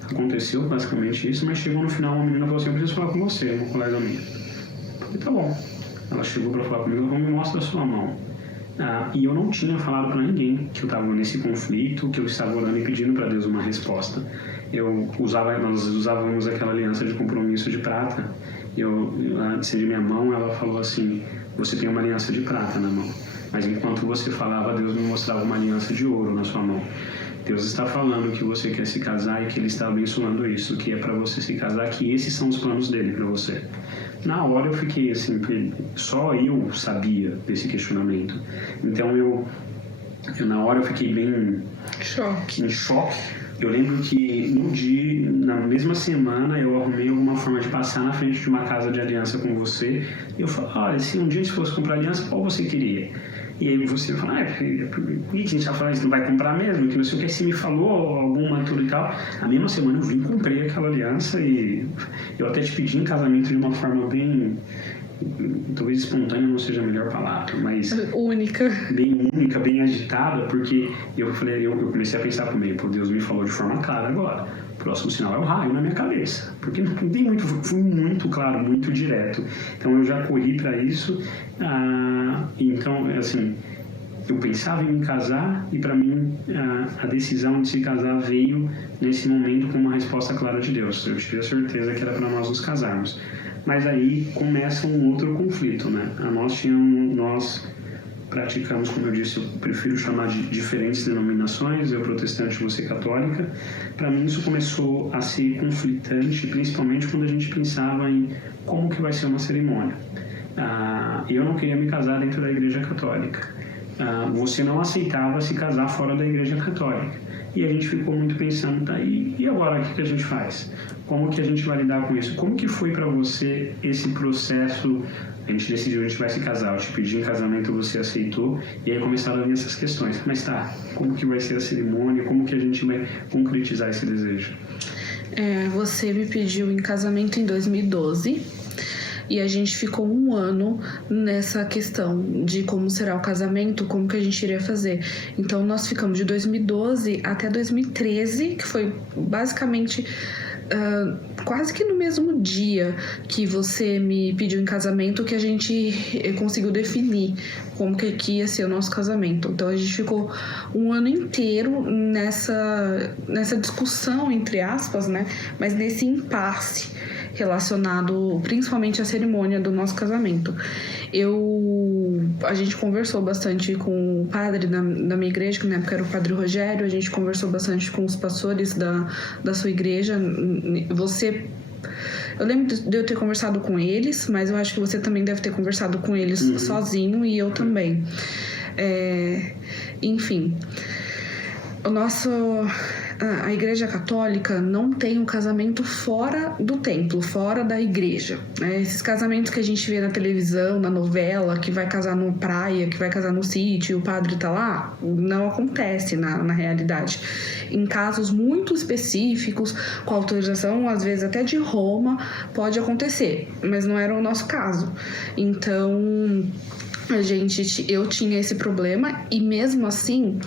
Aconteceu basicamente isso, mas chegou no final uma menina falou assim, eu preciso falar com você, uma colega minha. Eu falei, tá bom. Ela chegou para falar comigo, ela falou, me mostra a sua mão. E eu não tinha falado para ninguém que eu estava nesse conflito, que eu estava orando e pedindo para Deus uma resposta. Nós usávamos aquela aliança de compromisso de prata. Ela disse de minha mão, ela falou assim, você tem uma aliança de prata na mão. Mas enquanto você falava, Deus me mostrava uma aliança de ouro na sua mão. Deus está falando que você quer se casar e que Ele está abençoando isso, que é para você se casar, que esses são os planos dele para você. Na hora eu fiquei assim, só eu sabia desse questionamento. Então eu na hora eu fiquei bem em choque. Eu lembro que na mesma semana eu arrumei alguma forma de passar na frente de uma casa de aliança com você. E eu falei, olha, se um dia a gente fosse comprar aliança, qual você queria? E aí você fala, por que a gente já falou isso? Não vai comprar mesmo? Que não sei o que, você me falou alguma tudo e tal. A mesma semana eu vim, comprei aquela aliança e eu até te pedi em casamento de uma forma bem, talvez espontânea não seja a melhor palavra, mas única, bem agitada, porque eu comecei a pensar comigo, pô, Deus me falou de forma clara agora. O próximo sinal é o raio na minha cabeça, porque não tem muito, fui muito claro, muito direto. Então eu já corri para isso. Então, assim, eu pensava em me casar e para mim a decisão de se casar veio nesse momento com uma resposta clara de Deus. Eu tive a certeza que era para nós nos casarmos. Mas aí começa um outro conflito, né? Nós praticamos, como eu disse, eu prefiro chamar de diferentes denominações, eu protestante, você católica. Para mim isso começou a ser conflitante, principalmente quando a gente pensava em como que vai ser uma cerimônia. Eu não queria me casar dentro da igreja católica. Você não aceitava se casar fora da igreja católica. E a gente ficou muito pensando, tá, e agora o que a gente faz? Como que a gente vai lidar com isso? Como que foi para você esse processo? A gente decidiu, a gente vai se casar, eu te pedi em casamento, você aceitou, e aí começaram a vir essas questões. Mas tá, como que vai ser a cerimônia? Como que a gente vai concretizar esse desejo? Você me pediu em casamento em 2012 e a gente ficou 1 ano nessa questão de como será o casamento, como que a gente iria fazer. Então nós ficamos de 2012 até 2013, que foi basicamente quase que no mesmo dia que você me pediu em casamento que a gente conseguiu definir como que ia ser o nosso casamento. Então a gente ficou 1 ano inteiro nessa discussão, entre aspas, né? Mas nesse impasse relacionado principalmente à cerimônia do nosso casamento. A gente conversou bastante com o padre da minha igreja, que na época era o padre Rogério, a gente conversou bastante com os pastores da sua igreja. Eu lembro de eu ter conversado com eles, mas eu acho que você também deve ter conversado com eles sozinho, e eu também. Enfim, a Igreja Católica não tem um casamento fora do templo, fora da igreja, né? Esses casamentos que a gente vê na televisão, na novela, que vai casar numa praia, que vai casar no sítio e o padre tá lá, não acontece na realidade. Em casos muito específicos, com autorização, às vezes até de Roma, pode acontecer, mas não era o nosso caso. Então, eu tinha esse problema e mesmo assim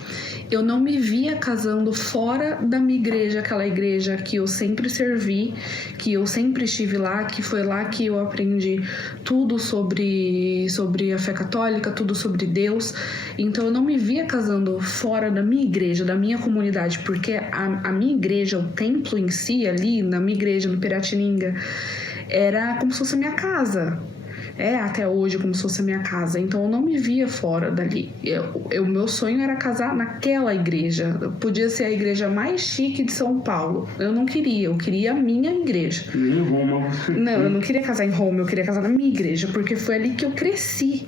eu não me via casando fora da minha igreja, aquela igreja que eu sempre servi, que eu sempre estive lá, que foi lá que eu aprendi tudo sobre a fé católica, tudo sobre Deus. Então eu não me via casando fora da minha igreja, da minha comunidade, porque a minha igreja, o templo em si ali, na minha igreja no Piratininga, era como se fosse a minha casa. Até hoje como se fosse a minha casa. Então eu não me via fora dali. O meu sonho era casar naquela igreja. Podia ser a igreja mais chique de São Paulo. Eu não queria, eu queria a minha igreja. Nem em Roma. Não, eu não queria casar em Roma, eu queria casar na minha igreja, porque foi ali que eu cresci.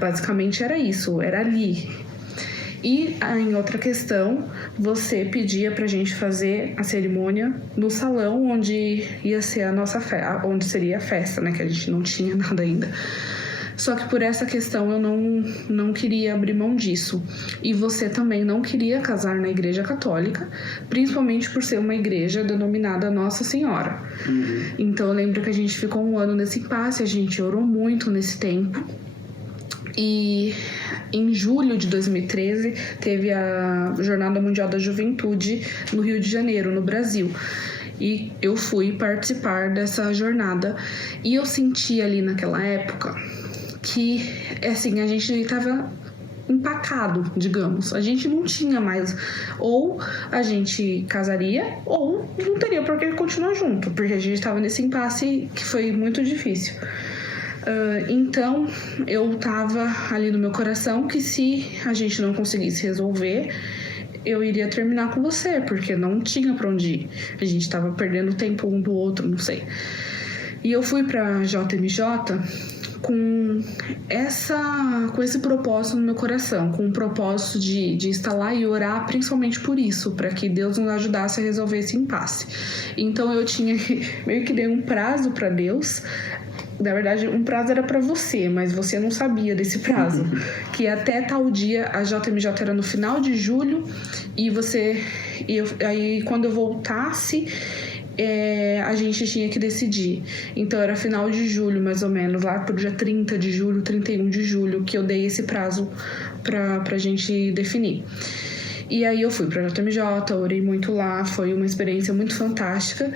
Basicamente era isso, era ali. E em outra questão, você pedia pra gente fazer a cerimônia no salão onde ia ser a nossa festa, onde seria a festa, né? Que a gente não tinha nada ainda. Só que por essa questão eu não queria abrir mão disso. E você também não queria casar na igreja católica, principalmente por ser uma igreja denominada Nossa Senhora. Então eu lembro que a gente ficou 1 ano nesse impasse, a gente orou muito nesse tempo. E em julho de 2013 teve a Jornada Mundial da Juventude no Rio de Janeiro, no Brasil. E eu fui participar dessa jornada e eu senti ali naquela época que, assim, a gente estava empacado, digamos. A gente não tinha mais, ou a gente casaria ou não teria por que continuar junto, porque a gente estava nesse impasse que foi muito difícil. Então eu tava ali no meu coração que se a gente não conseguisse resolver, eu iria terminar com você, porque não tinha pra onde ir. A gente tava perdendo tempo um do outro, não sei. E eu fui pra JMJ com esse propósito no meu coração, com o propósito de estar lá e orar principalmente por isso, para que Deus nos ajudasse a resolver esse impasse. Então eu tinha meio que dei um prazo para Deus. Na verdade, um prazo era para você, mas você não sabia desse prazo. Que até tal dia, a JMJ era no final de julho, e aí quando eu voltasse, a gente tinha que decidir. Então era final de julho, mais ou menos, lá pro dia 30 de julho, 31 de julho, que eu dei esse prazo pra gente definir. E aí eu fui pra JMJ, orei muito lá, foi uma experiência muito fantástica.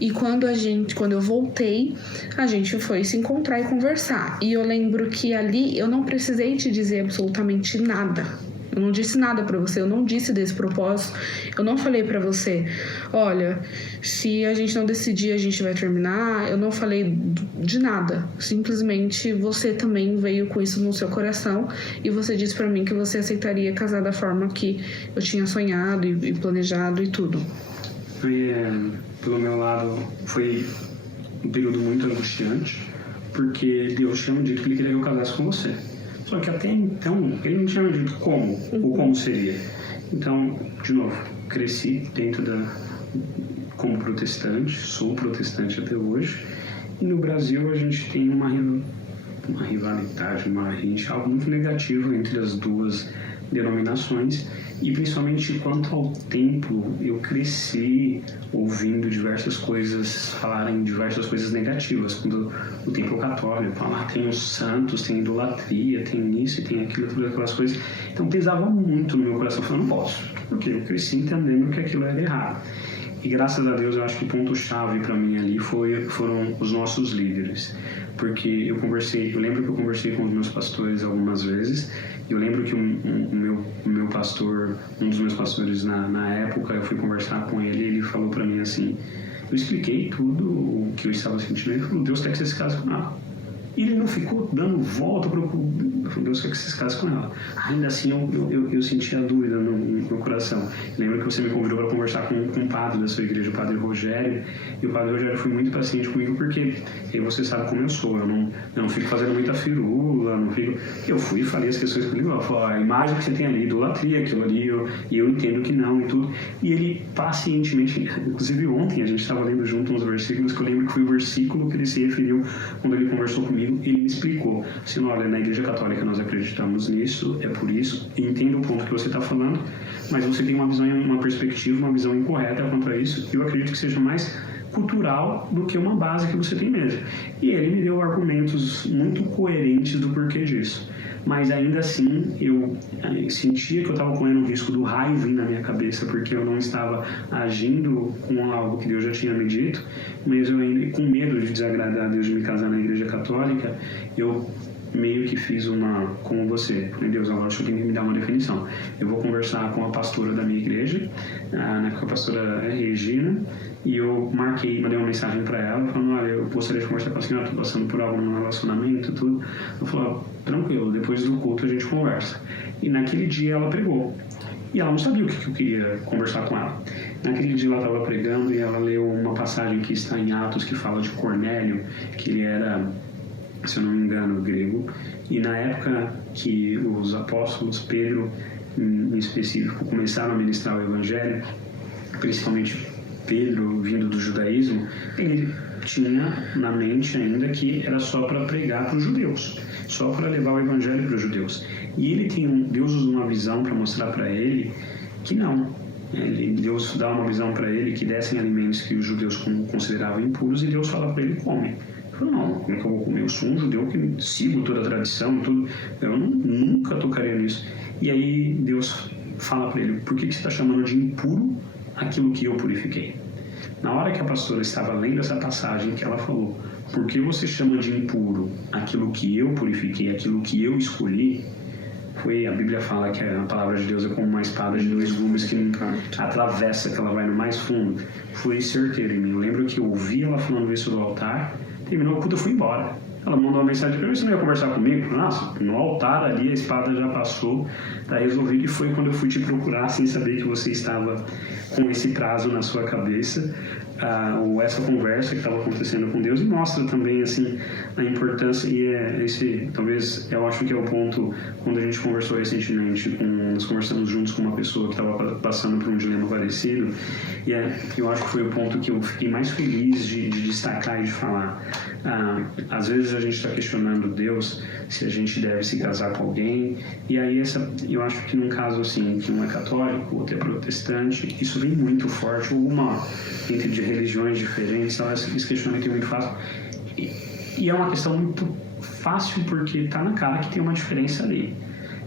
E quando eu voltei, a gente foi se encontrar e conversar. E eu lembro que ali eu não precisei te dizer absolutamente nada. Eu não disse nada pra você, eu não disse desse propósito. Eu não falei pra você, olha, se a gente não decidir, a gente vai terminar. Eu não falei de nada. Simplesmente você também veio com isso no seu coração e você disse pra mim que você aceitaria casar da forma que eu tinha sonhado e planejado e tudo. Pelo meu lado, foi um período muito angustiante, porque Deus tinha me dito que Ele queria que eu casasse com você. Só que até então, Ele não tinha me dito como, ou como seria. Então, de novo, cresci como protestante, sou protestante até hoje. E no Brasil a gente tem uma rivalidade, algo muito negativo entre as duas denominações, e principalmente quanto ao templo, eu cresci ouvindo diversas coisas falarem diversas coisas negativas. Quando o templo católico fala, tem os santos, tem idolatria, tem isso e tem aquilo, todas aquelas coisas. Então pesava muito no meu coração, eu falei, não posso, porque eu cresci entendendo que aquilo era errado. E graças a Deus, eu acho que o ponto-chave para mim ali foram os nossos líderes. Porque eu lembro que eu conversei com os meus pastores algumas vezes. Eu lembro que o meu pastor, um dos meus pastores na época, eu fui conversar com ele e ele falou para mim assim, eu expliquei tudo o que eu estava sentindo. Ele falou, Deus quer que você se case com ela. E ele não ficou dando volta para o Deus quer que você se case com ela. Ainda assim, eu senti a dúvida no meu coração. Lembro que você me convidou para conversar com um padre da sua igreja, o padre Rogério. E o padre Rogério foi muito paciente comigo, porque você sabe como eu sou. Eu não fico fazendo muita firula, não fico... Eu fui e falei as questões com ele. Eu falei, a imagem que você tem ali, idolatria, aquilo ali, e eu entendo que não e tudo. E ele pacientemente, inclusive ontem, a gente estava lendo junto uns versículos, que eu lembro que foi o versículo que ele se referiu quando ele conversou comigo. Ele me explicou, assim, olha, na Igreja Católica nós acreditamos nisso, é por isso, entendo o ponto que você está falando, mas você tem uma visão, uma perspectiva, uma visão incorreta quanto a isso, e eu acredito que seja mais cultural do que uma base que você tem mesmo. E ele me deu argumentos muito coerentes do porquê disso. Mas ainda assim, eu sentia que eu estava correndo o risco do raio vir na minha cabeça, porque eu não estava agindo com algo que Deus já tinha me dito, mas eu ainda, com medo de desagradar a Deus de me casar na Igreja Católica, eu meio que fiz como você. Falei, Deus, agora eu tenho que me dar uma definição. Eu vou conversar com a pastora da minha igreja, na época a pastora Regina, e eu mandei uma mensagem para ela, falando, olha, eu gostaria de conversar com a senhora, estou passando por algo no relacionamento e tudo. Eu falei, tranquilo, depois do culto a gente conversa. E naquele dia ela pregou. E ela não sabia o que eu queria conversar com ela. Naquele dia ela estava pregando e ela leu uma passagem que está em Atos, que fala de Cornélio, que ele era, se eu não me engano, grego. E na época que os apóstolos, Pedro em específico, começaram a ministrar o evangelho, principalmente Pedro, vindo do judaísmo, ele tinha na mente ainda que era só para pregar para os judeus, só para levar o evangelho para os judeus. E Deus usa uma visão para mostrar para ele que não. Deus dá uma visão para ele que dessem alimentos que os judeus consideravam impuros, e Deus fala para ele, come. Ele falou, não, como é que eu vou comer? Eu sou um judeu que sigo toda a tradição e tudo, eu nunca tocaria nisso. E aí Deus fala para ele, por que você está chamando de impuro aquilo que eu purifiquei? Na hora que a pastora estava lendo essa passagem, que ela falou, por que você chama de impuro aquilo que eu purifiquei, aquilo que eu escolhi? A Bíblia fala que a palavra de Deus é como uma espada de dois gumes que atravessa, que ela vai no mais fundo. Foi certeiro em mim. Eu lembro que eu ouvi ela falando isso do altar, terminou o culto, eu fui embora. Ela mandou uma mensagem para mim, você não ia conversar comigo? Nossa, no altar ali a espada já passou, tá resolvido. E foi quando eu fui te procurar, sem saber que você estava com esse prazo na sua cabeça, ou essa conversa que estava acontecendo com Deus, e mostra também assim a importância. E talvez eu acho que é o ponto quando a gente conversou recentemente, nós conversamos juntos com uma pessoa que estava passando por um dilema parecido, e eu acho que foi o ponto que eu fiquei mais feliz de destacar e de falar. Às vezes a gente está questionando Deus se a gente deve se casar com alguém, e aí eu acho que num caso assim, que um é católico, outro é protestante, isso vem muito forte, entre de religiões diferentes, esse questionamento é muito fácil, e é uma questão muito fácil porque está na cara que tem uma diferença ali,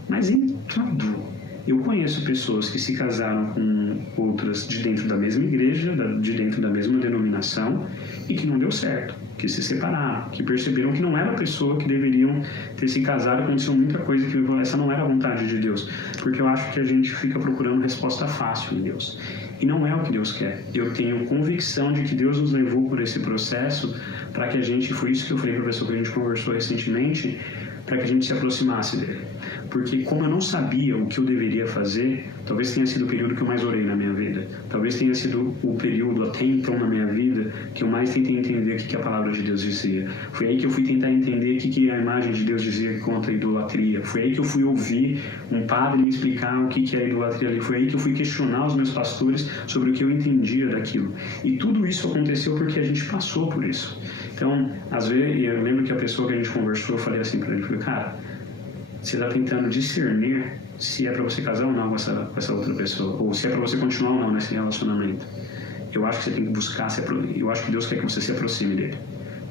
mas em tudo. Eu conheço pessoas que se casaram com outras de dentro da mesma igreja, de dentro da mesma denominação, e que não deu certo, que se separaram, que perceberam que não era a pessoa que deveriam ter se casado, aconteceu muita coisa que essa não era a vontade de Deus, porque eu acho que a gente fica procurando resposta fácil em Deus. E não é o que Deus quer. Eu tenho convicção de que Deus nos levou por esse processo para que a gente, foi isso que eu falei para a pessoa que a gente conversou recentemente, para que a gente se aproximasse dele. Porque como eu não sabia o que eu deveria fazer, talvez tenha sido o período que eu mais orei na minha vida. Talvez tenha sido o período até então na minha vida que eu mais tentei entender o que a palavra de Deus dizia. Foi aí que eu fui tentar entender o que a imagem de Deus dizia contra a idolatria. Foi aí que eu fui ouvir um padre me explicar o que é a idolatria ali. Foi aí que eu fui questionar os meus pastores sobre o que eu entendia daquilo. E tudo isso aconteceu porque a gente passou por isso. Então, às vezes, eu lembro que a pessoa que a gente conversou, eu falei assim para ele, falei, cara, você está tentando discernir se é para você casar ou não com essa outra pessoa, ou se é para você continuar ou não nesse relacionamento. Eu acho que você tem que buscar, eu acho que Deus quer que você se aproxime dele.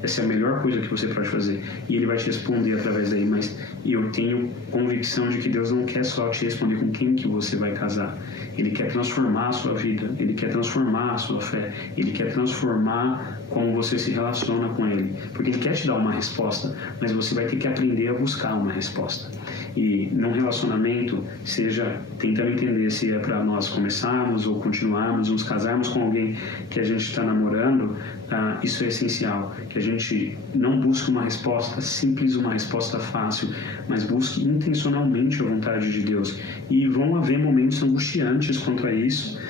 Essa é a melhor coisa que você pode fazer. E ele vai te responder através daí. Mas eu tenho convicção de que Deus não quer só te responder com quem que você vai casar. Ele quer transformar a sua vida. Ele quer transformar a sua fé. Ele quer transformar como você se relaciona com ele. Porque ele quer te dar uma resposta, mas você vai ter que aprender a buscar uma resposta. E num relacionamento, seja tentando entender se é para nós começarmos ou continuarmos, nos casarmos com alguém que a gente está namorando, isso é essencial. Que a gente não busque uma resposta simples, uma resposta fácil, mas busque intencionalmente a vontade de Deus. E vão haver momentos angustiantes quanto a isso,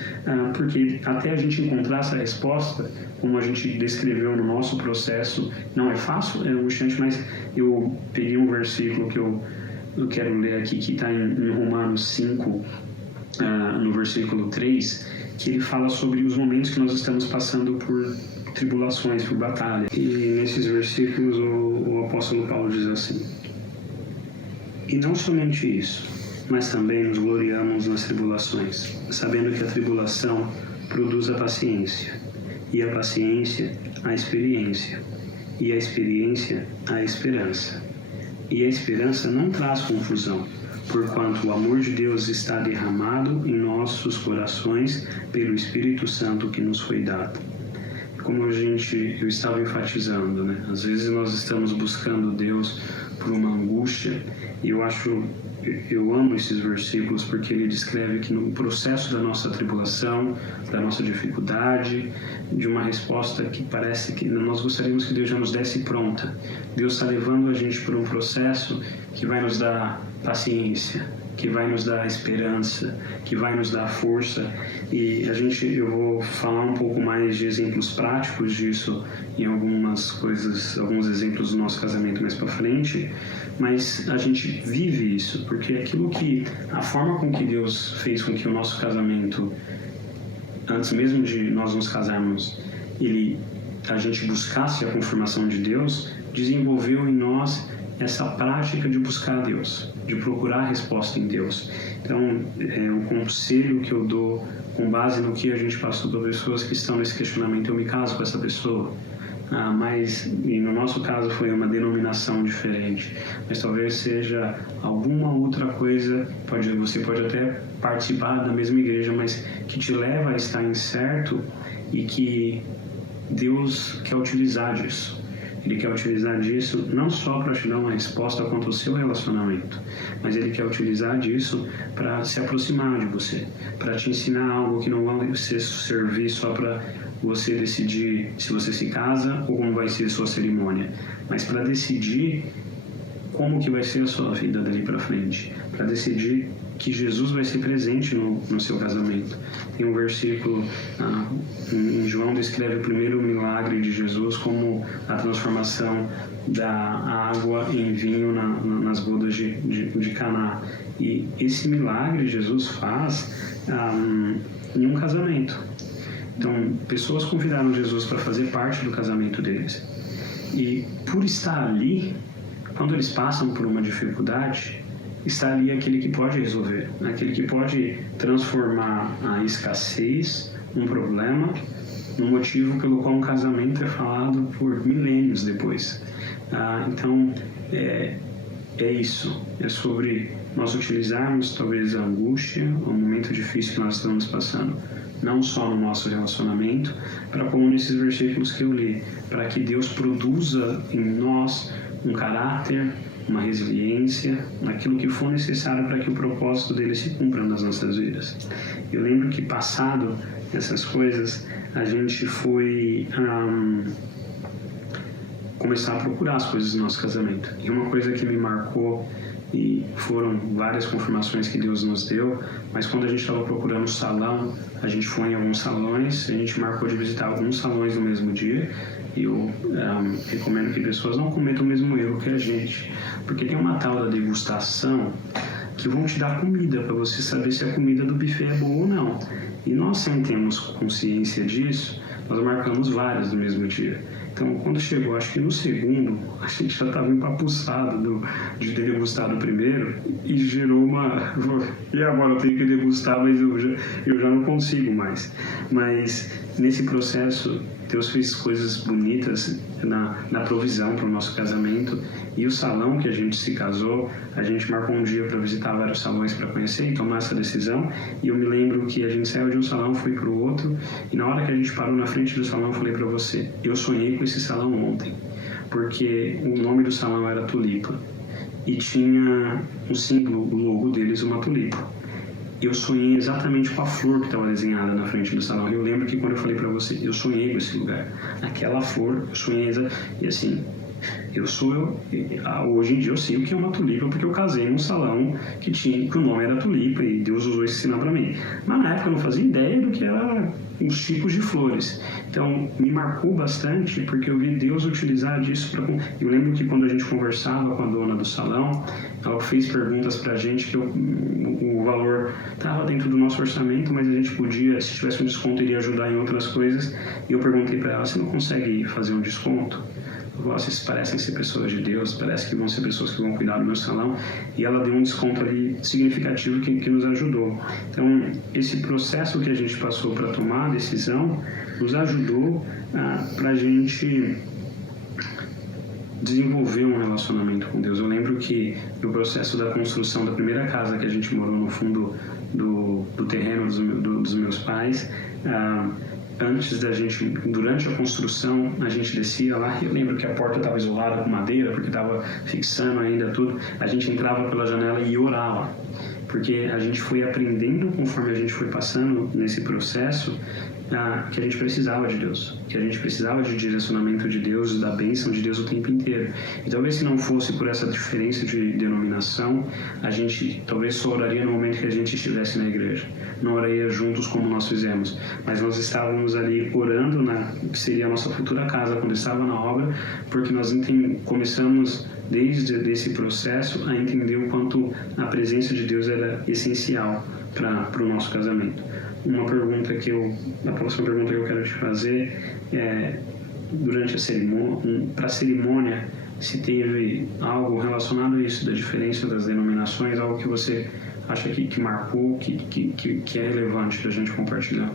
porque até a gente encontrar essa resposta, como a gente descreveu no nosso processo, não é fácil, é angustiante, mas eu peguei um versículo que eu quero ler aqui, que está em Romanos 5, no versículo 3, que ele fala sobre os momentos que nós estamos passando por tribulações, por batalha. E nesses versículos o apóstolo Paulo diz assim: e não somente isso, mas também nos gloriamos nas tribulações, sabendo que a tribulação produz a paciência, e a paciência a experiência, e a experiência a esperança. E a esperança não traz confusão, porquanto o amor de Deus está derramado em nossos corações pelo Espírito Santo que nos foi dado. Como eu estava enfatizando, né? Às vezes nós estamos buscando Deus por uma angústia, e eu amo esses versículos porque ele descreve que no processo da nossa tribulação, da nossa dificuldade, de uma resposta que parece que nós gostaríamos que Deus já nos desse pronta. Deus está levando a gente por um processo que vai nos dar paciência, que vai nos dar esperança, que vai nos dar força. E eu vou falar um pouco mais de exemplos práticos disso em alguns exemplos do nosso casamento mais para frente, mas a gente vive isso, porque a forma com que Deus fez com que o nosso casamento, antes mesmo de nós nos casarmos, a gente buscasse a confirmação de Deus, desenvolveu em nós essa prática de buscar a Deus, de procurar a resposta em Deus. Então, o conselho que eu dou, com base no que a gente passou para pessoas que estão nesse questionamento: eu me caso com essa pessoa? Mas no nosso caso foi uma denominação diferente, mas talvez seja alguma outra coisa, você pode até participar da mesma igreja, mas que te leva a estar incerto, e que Deus quer utilizar disso. Ele quer utilizar disso não só para te dar uma resposta quanto ao seu relacionamento, mas Ele quer utilizar disso para se aproximar de você, para te ensinar algo que não vai servir só para você decidir se você se casa ou como vai ser a sua cerimônia, mas para decidir como que vai ser a sua vida dali para frente, para decidir que Jesus vai ser presente no seu casamento. Tem um versículo em João, descreve o primeiro milagre de Jesus como a transformação da água em vinho nas bodas de Caná. E esse milagre Jesus faz em um casamento. Então, pessoas convidaram Jesus para fazer parte do casamento deles. E por estar ali, quando eles passam por uma dificuldade, está ali aquele que pode resolver, aquele que pode transformar a escassez, um problema, num motivo pelo qual um casamento é falado por milênios depois. Então, é isso. É sobre nós utilizarmos talvez a angústia, o momento difícil que nós estamos passando, não só no nosso relacionamento, para como nesses versículos que eu li, para que Deus produza em nós um caráter, uma resiliência, aquilo que for necessário para que o propósito dele se cumpra nas nossas vidas. Eu lembro que, passado essas coisas, a gente foi começar a procurar as coisas do nosso casamento. E uma coisa que me marcou, e foram várias confirmações que Deus nos deu, mas quando a gente estava procurando salão, a gente foi em alguns salões, a gente marcou de visitar alguns salões no mesmo dia, e eu recomendo que pessoas não cometam o mesmo erro que a gente, porque tem uma tal da degustação que vão te dar comida para você saber se a comida do buffet é boa ou não. E nós, sem termos consciência disso, nós marcamos várias no mesmo dia. Então, quando chegou, acho que no segundo, a gente já estava empapuçado de ter degustado o primeiro e gerou uma... E agora eu tenho que degustar, mas eu já não consigo mais. Mas nesse processo, Deus fez coisas bonitas na provisão para o nosso casamento. E o salão que a gente se casou, a gente marcou um dia para visitar vários salões para conhecer e tomar essa decisão. E eu me lembro que a gente saiu de um salão, foi para o outro. E na hora que a gente parou na frente do salão, eu falei para você, eu sonhei com esse salão ontem. Porque o nome do salão era Tulipa. E tinha um símbolo, o logo deles, uma tulipa. Eu sonhei exatamente com a flor que estava desenhada na frente do salão. Eu lembro que quando eu falei para você, eu sonhei com esse lugar. Aquela flor, eu sonhei e assim, hoje em dia eu sei o que é uma tulipa porque eu casei num salão que o nome era tulipa e Deus usou esse sinal para mim. Mas na época eu não fazia ideia do que eram os tipos de flores. Então me marcou bastante porque eu vi Deus utilizar disso para... Eu lembro que quando a gente conversava com a dona do salão, ela fez perguntas para a gente que o valor estava dentro do nosso orçamento, mas a gente podia, se tivesse um desconto, iria ajudar em outras coisas. E eu perguntei para ela, você não consegue fazer um desconto? Vocês parecem ser pessoas de Deus, parece que vão ser pessoas que vão cuidar do meu salão. E ela deu um desconto ali significativo que nos ajudou. Então, esse processo que a gente passou para tomar a decisão nos ajudou para a gente desenvolver um relacionamento com Deus. Eu lembro que no processo da construção da primeira casa que a gente morou no fundo do terreno dos meus pais, durante a construção, a gente descia lá, eu lembro que a porta estava isolada com madeira, porque estava fixando ainda tudo, a gente entrava pela janela e orava, porque a gente foi aprendendo conforme a gente foi passando nesse processo, que a gente precisava de Deus, que a gente precisava de direcionamento de Deus, da bênção de Deus o tempo inteiro. E talvez se não fosse por essa diferença de denominação, a gente talvez só oraria no momento que a gente estivesse na igreja. Não oraria juntos como nós fizemos, mas nós estávamos ali orando na que seria a nossa futura casa, quando estava na obra, porque nós começamos desde esse processo a entender o quanto a presença de Deus era essencial para o nosso casamento. A próxima pergunta que eu quero te fazer é, durante a cerimônia, para a cerimônia, se teve algo relacionado a isso, da diferença das denominações, algo que você acha que marcou, que é relevante da gente compartilhar?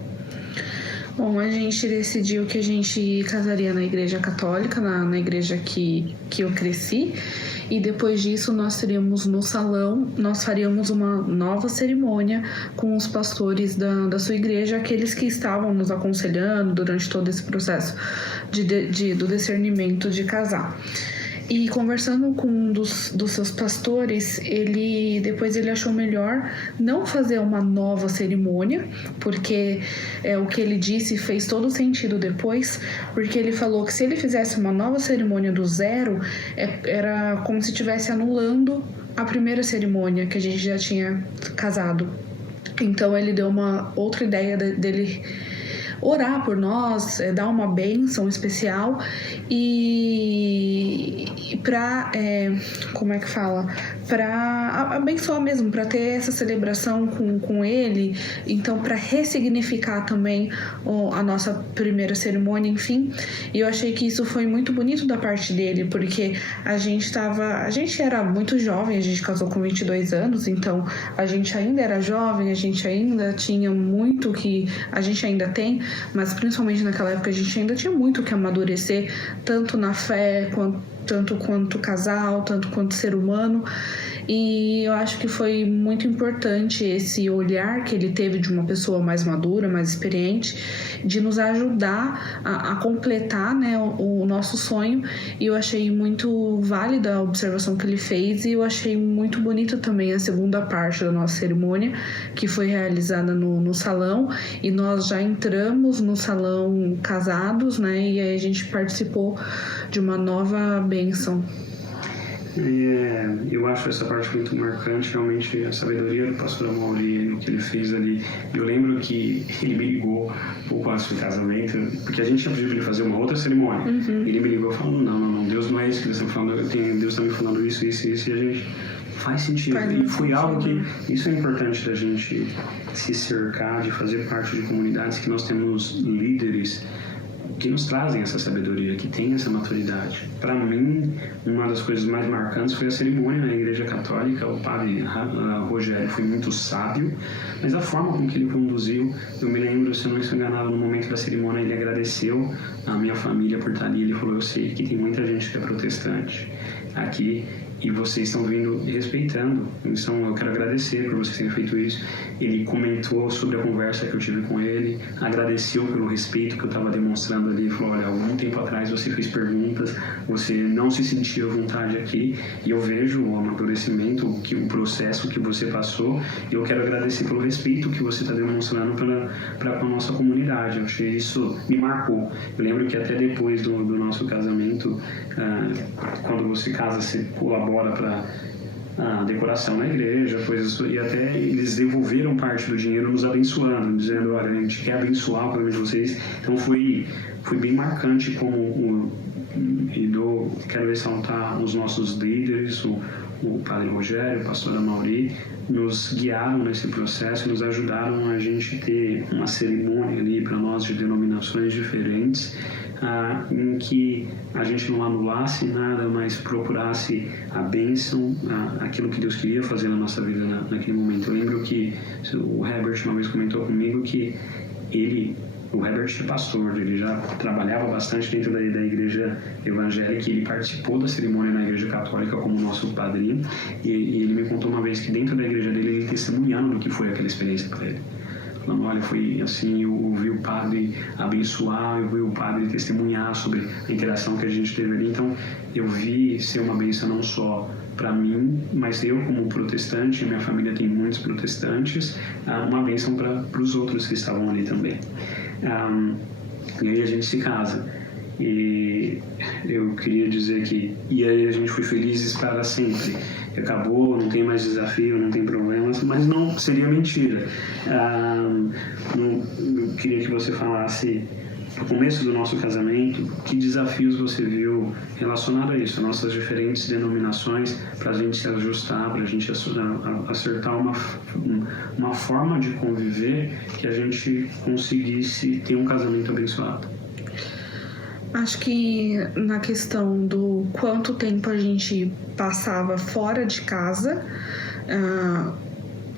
Bom, a gente decidiu que a gente casaria na igreja católica, na igreja que eu cresci, e depois disso nós teríamos no salão, nós faríamos uma nova cerimônia com os pastores da sua igreja, aqueles que estavam nos aconselhando durante todo esse processo do discernimento de casar. E conversando com um dos seus pastores, depois ele achou melhor não fazer uma nova cerimônia, porque o que ele disse fez todo sentido depois, porque ele falou que se ele fizesse uma nova cerimônia do zero, era como se estivesse anulando a primeira cerimônia que a gente já tinha casado. Então ele deu uma outra ideia dele orar por nós, dar uma bênção especial e para, como é que fala? Para abençoar mesmo, para ter essa celebração com ele, então para ressignificar também a nossa primeira cerimônia, enfim. E eu achei que isso foi muito bonito da parte dele, porque a gente era muito jovem, a gente casou com 22 anos, então a gente ainda era jovem, a gente ainda tinha muito que a gente ainda tem, mas principalmente naquela época a gente ainda tinha muito que amadurecer, tanto na fé, tanto quanto casal, tanto quanto ser humano. E eu acho que foi muito importante esse olhar que ele teve de uma pessoa mais madura, mais experiente, de nos ajudar a completar, né, o nosso sonho. E eu achei muito válida a observação que ele fez, e eu achei muito bonita também a segunda parte da nossa cerimônia, que foi realizada no salão, e nós já entramos no salão casados, né, e aí a gente participou de uma nova bênção. Eu acho essa parte muito marcante, realmente a sabedoria do pastor Amaury, o que ele fez ali. Eu lembro que ele me ligou pouco antes do casamento, porque a gente tinha pedido para ele fazer uma outra cerimônia. Uhum. Ele me ligou falando, não, Deus não é isso que eles estão falando, Deus está me falando isso, e a gente faz sentido. E foi algo que, isso é importante da gente se cercar, de fazer parte de comunidades que nós temos líderes que nos trazem essa sabedoria, que tem essa maturidade. Para mim, uma das coisas mais marcantes foi a cerimônia na Igreja Católica. O padre Rogério foi muito sábio, mas a forma com que ele conduziu, eu me lembro, se eu não estou enganado, no momento da cerimônia ele agradeceu a minha família por estar ali. Ele falou: eu sei que tem muita gente que é protestante aqui e vocês estão vindo respeitando, então eu quero agradecer por vocês terem feito isso. Ele comentou sobre a conversa que eu tive com ele, agradeceu pelo respeito que eu estava demonstrando ali, falou: olha, algum tempo atrás você fez perguntas, você não se sentia à vontade aqui, e eu vejo o amadurecimento, o processo que você passou, e eu quero agradecer pelo respeito que você está demonstrando para com a nossa comunidade. Eu achei isso, me marcou. Eu lembro que até depois do nosso casamento, quando você casa, você colabora para a decoração na igreja, coisas, e até eles devolveram parte do dinheiro nos abençoando, dizendo: olha, a gente quer abençoar para vocês. Então foi bem marcante como quero ressaltar os nossos líderes, o padre Rogério, o pastor Amauri, nos guiaram nesse processo, nos ajudaram a gente ter uma cerimônia ali para nós de denominações diferentes, em que a gente não anulasse nada, mas procurasse a bênção, aquilo que Deus queria fazer na nossa vida naquele momento. Eu lembro que o Herbert uma vez comentou comigo que o Herbert é pastor, ele já trabalhava bastante dentro da igreja evangélica, e ele participou da cerimônia na igreja católica como nosso padrinho, e ele me contou uma vez que dentro da igreja dele, ele testemunhando do que foi aquela experiência para ele. Falando: olha, foi assim, eu ouvi o padre abençoar, eu ouvi o padre testemunhar sobre a interação que a gente teve ali. Então, eu vi ser uma bênção não só para mim, mas eu como protestante, minha família tem muitos protestantes, uma bênção para os outros que estavam ali também. E aí a gente se casa. E eu queria dizer que e aí a gente foi felizes para sempre. Acabou, não tem mais desafio, não tem problemas, mas não seria mentira. Eu queria que você falasse, no começo do nosso casamento, que desafios você viu relacionado a isso, nossas diferentes denominações, para a gente se ajustar, para a gente acertar uma forma de conviver que a gente conseguisse ter um casamento abençoado. Acho que na questão do quanto tempo a gente passava fora de casa,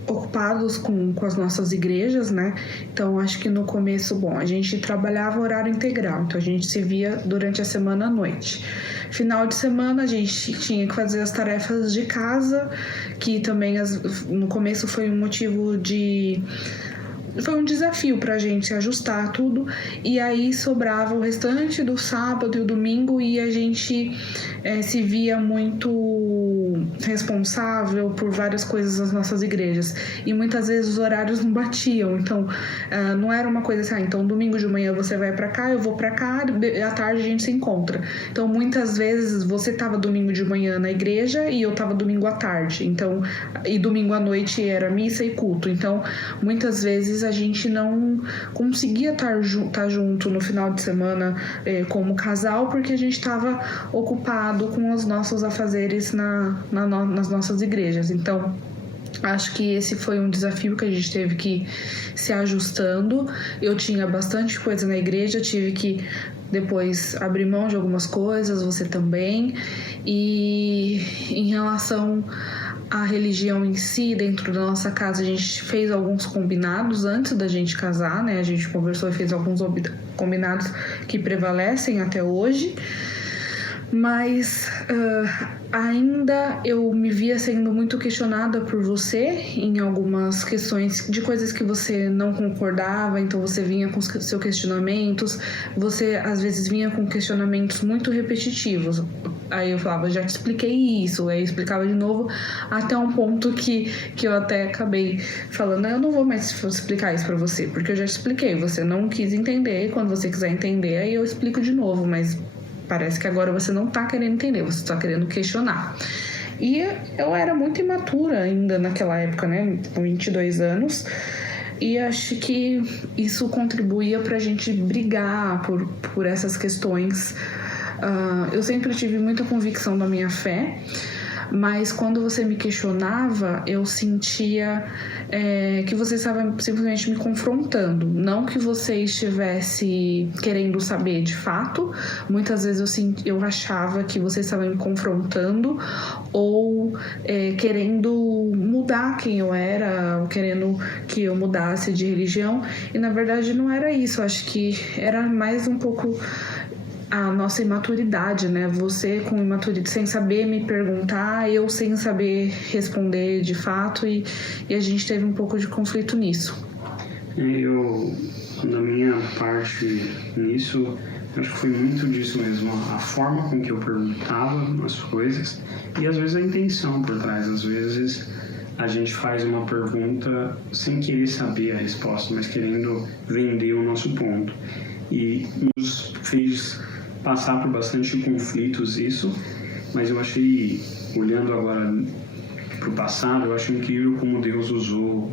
ocupados com as nossas igrejas, né? Então, acho que no começo, a gente trabalhava horário integral, então a gente se via durante a semana à noite. Final de semana, a gente tinha que fazer as tarefas de casa, que também no começo foi um motivo de... Foi um desafio pra gente ajustar tudo, e aí sobrava o restante do sábado e o domingo, e a gente se via muito responsável por várias coisas nas nossas igrejas, e muitas vezes os horários não batiam. Então não era uma coisa assim: então domingo de manhã você vai pra cá, eu vou pra cá, à tarde a gente se encontra. Então muitas vezes você tava domingo de manhã na igreja e eu tava domingo à tarde, então, e domingo à noite era missa e culto. Então muitas vezes a gente não conseguia estar junto no final de semana como casal, porque a gente estava ocupado com os nossos afazeres nas nossas igrejas. Então, acho que esse foi um desafio que a gente teve que se ajustando. Eu tinha bastante coisa na igreja, tive que depois abrir mão de algumas coisas, você também. E em relação à religião em si, dentro da nossa casa, a gente fez alguns combinados antes da gente casar, né? A gente conversou e fez alguns combinados que prevalecem até hoje. Mas ainda eu me via sendo muito questionada por você em algumas questões de coisas que você não concordava, então você vinha com seus questionamentos, você às vezes vinha com questionamentos muito repetitivos. Aí eu falava: já te expliquei isso, aí eu explicava de novo, até um ponto que eu até acabei falando: eu não vou mais explicar isso pra você, porque eu já te expliquei, você não quis entender, quando você quiser entender, aí eu explico de novo, mas parece que agora você não tá querendo entender, você tá querendo questionar. E eu era muito imatura ainda naquela época, né, com 22 anos, e acho que isso contribuía pra gente brigar por essas questões. Eu sempre tive muita convicção da minha fé, mas quando você me questionava, eu sentia que você estava simplesmente me confrontando, não que você estivesse querendo saber de fato. Muitas vezes eu achava que você estava me confrontando ou querendo mudar quem eu era, ou querendo que eu mudasse de religião, e na verdade não era isso. Eu acho que era mais um pouco a nossa imaturidade, né? Você com imaturidade, sem saber me perguntar, eu sem saber responder de fato, e a gente teve um pouco de conflito nisso. Da minha parte nisso, acho que foi muito disso mesmo, a forma com que eu perguntava as coisas e às vezes a intenção por trás. Às vezes a gente faz uma pergunta sem querer saber a resposta, mas querendo vender o nosso ponto. E nos fez passar por bastante conflitos isso, mas eu achei, olhando agora para o passado, eu acho incrível como Deus usou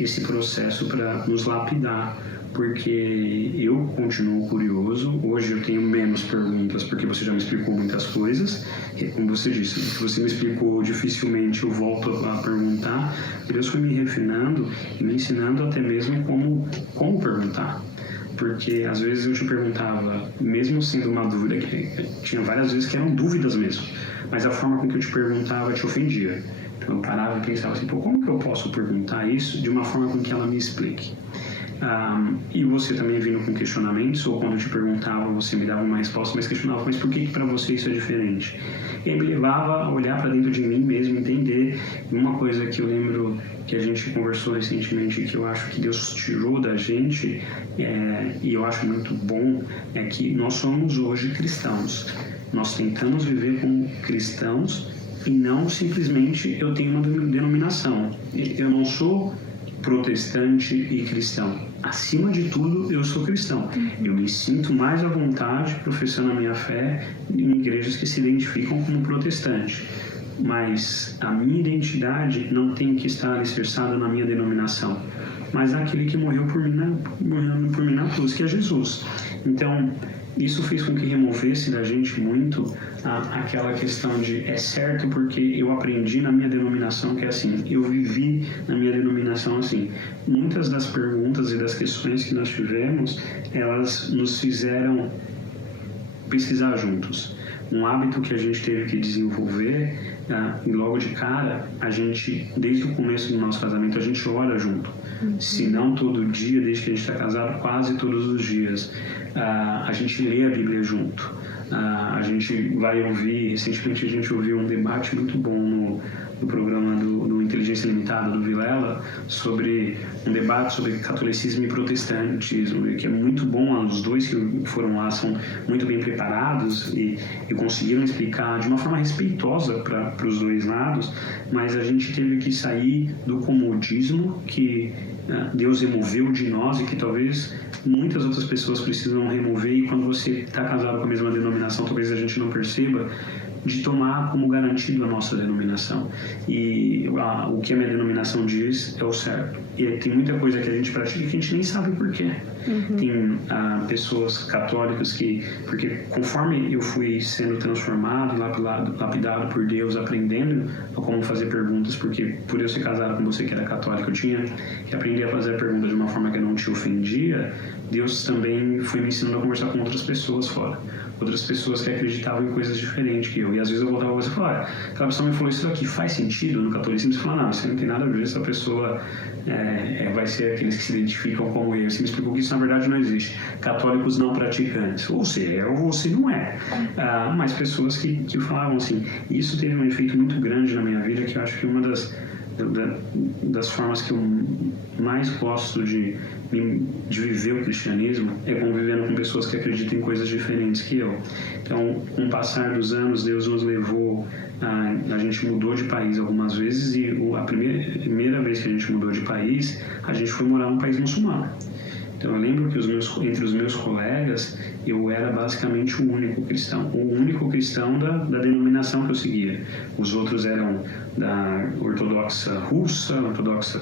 esse processo para nos lapidar, porque eu continuo curioso. Hoje eu tenho menos perguntas, porque você já me explicou muitas coisas, e como você disse, se você me explicou dificilmente eu volto a perguntar. Deus foi me refinando e me ensinando até mesmo como perguntar. Porque às vezes eu te perguntava, mesmo sendo uma dúvida, que tinha várias vezes que eram dúvidas mesmo, mas a forma com que eu te perguntava te ofendia. Então eu parava e pensava assim, como que eu posso perguntar isso de uma forma com que ela me explique? E você também vindo com questionamentos, ou quando eu te perguntava, você me dava uma resposta, mas questionava, mas por que para você isso é diferente? E aí me levava a olhar para dentro de mim mesmo, entender. E uma coisa que eu lembro que a gente conversou recentemente, que eu acho que Deus tirou da gente, e eu acho muito bom, é que nós somos hoje cristãos. Nós tentamos viver como cristãos e não simplesmente eu tenho uma denominação. Eu não sou protestante e cristão. Acima de tudo, eu sou cristão. Eu me sinto mais à vontade professando a minha fé em igrejas que se identificam como protestante. Mas a minha identidade não tem que estar alicerçada na minha denominação, mas naquele que morreu por mim na cruz, que é Jesus. Então, isso fez com que removesse da gente muito aquela questão de é certo porque eu aprendi na minha denominação que é assim, eu vivi na minha denominação assim. Muitas das perguntas e das questões que nós tivemos, elas nos fizeram pesquisar juntos. Um hábito que a gente teve que desenvolver, e logo de cara, a gente, desde o começo do nosso casamento, a gente ora junto. Se não todo dia, desde que a gente está casado, quase todos os dias. A gente lê a Bíblia junto. A gente vai ouvir, recentemente a gente ouviu um debate muito bom no programa do Inteligência Limitada, do Vilela, sobre um debate sobre catolicismo e protestantismo, que é muito bom. Os dois que foram lá são muito bem preparados e conseguiram explicar de uma forma respeitosa para os dois lados, mas a gente teve que sair do comodismo que Deus removeu de nós e que talvez muitas outras pessoas precisam remover, e quando você está casado com a mesma denominação, talvez a gente não perceba, de tomar como garantido a nossa denominação. E o que a minha denominação diz é o certo. E tem muita coisa que a gente pratica que a gente nem sabe por quê. Tem pessoas católicas porque conforme eu fui sendo transformado, lapidado por Deus, aprendendo a como fazer perguntas, porque por eu ser casado com você que era católico, eu tinha que aprender a fazer a pergunta de uma forma que não te ofendia. Deus também foi me ensinando a conversar com outras pessoas fora. Outras pessoas que acreditavam em coisas diferentes que eu. E às vezes eu voltava para você e falava, aquela pessoa me falou, isso aqui faz sentido no catolicismo? Você fala, não, isso não tem nada a ver, essa pessoa vai ser aqueles que se identificam como eu. Você me explicou que isso na verdade não existe. Católicos não praticantes. Ou você é ou você não é. Mas pessoas que falavam assim. E isso teve um efeito muito grande na minha vida, que eu acho que uma das formas que eu mais gosto de viver o cristianismo é convivendo com pessoas que acreditam em coisas diferentes que eu. Então, com o passar dos anos, Deus nos levou, a gente mudou de país algumas vezes, e a primeira vez que a gente mudou de país, a gente foi morar num país muçulmano. Então eu lembro que entre os meus colegas, eu era basicamente o único cristão da denominação que eu seguia. Os outros eram da ortodoxa russa, ortodoxa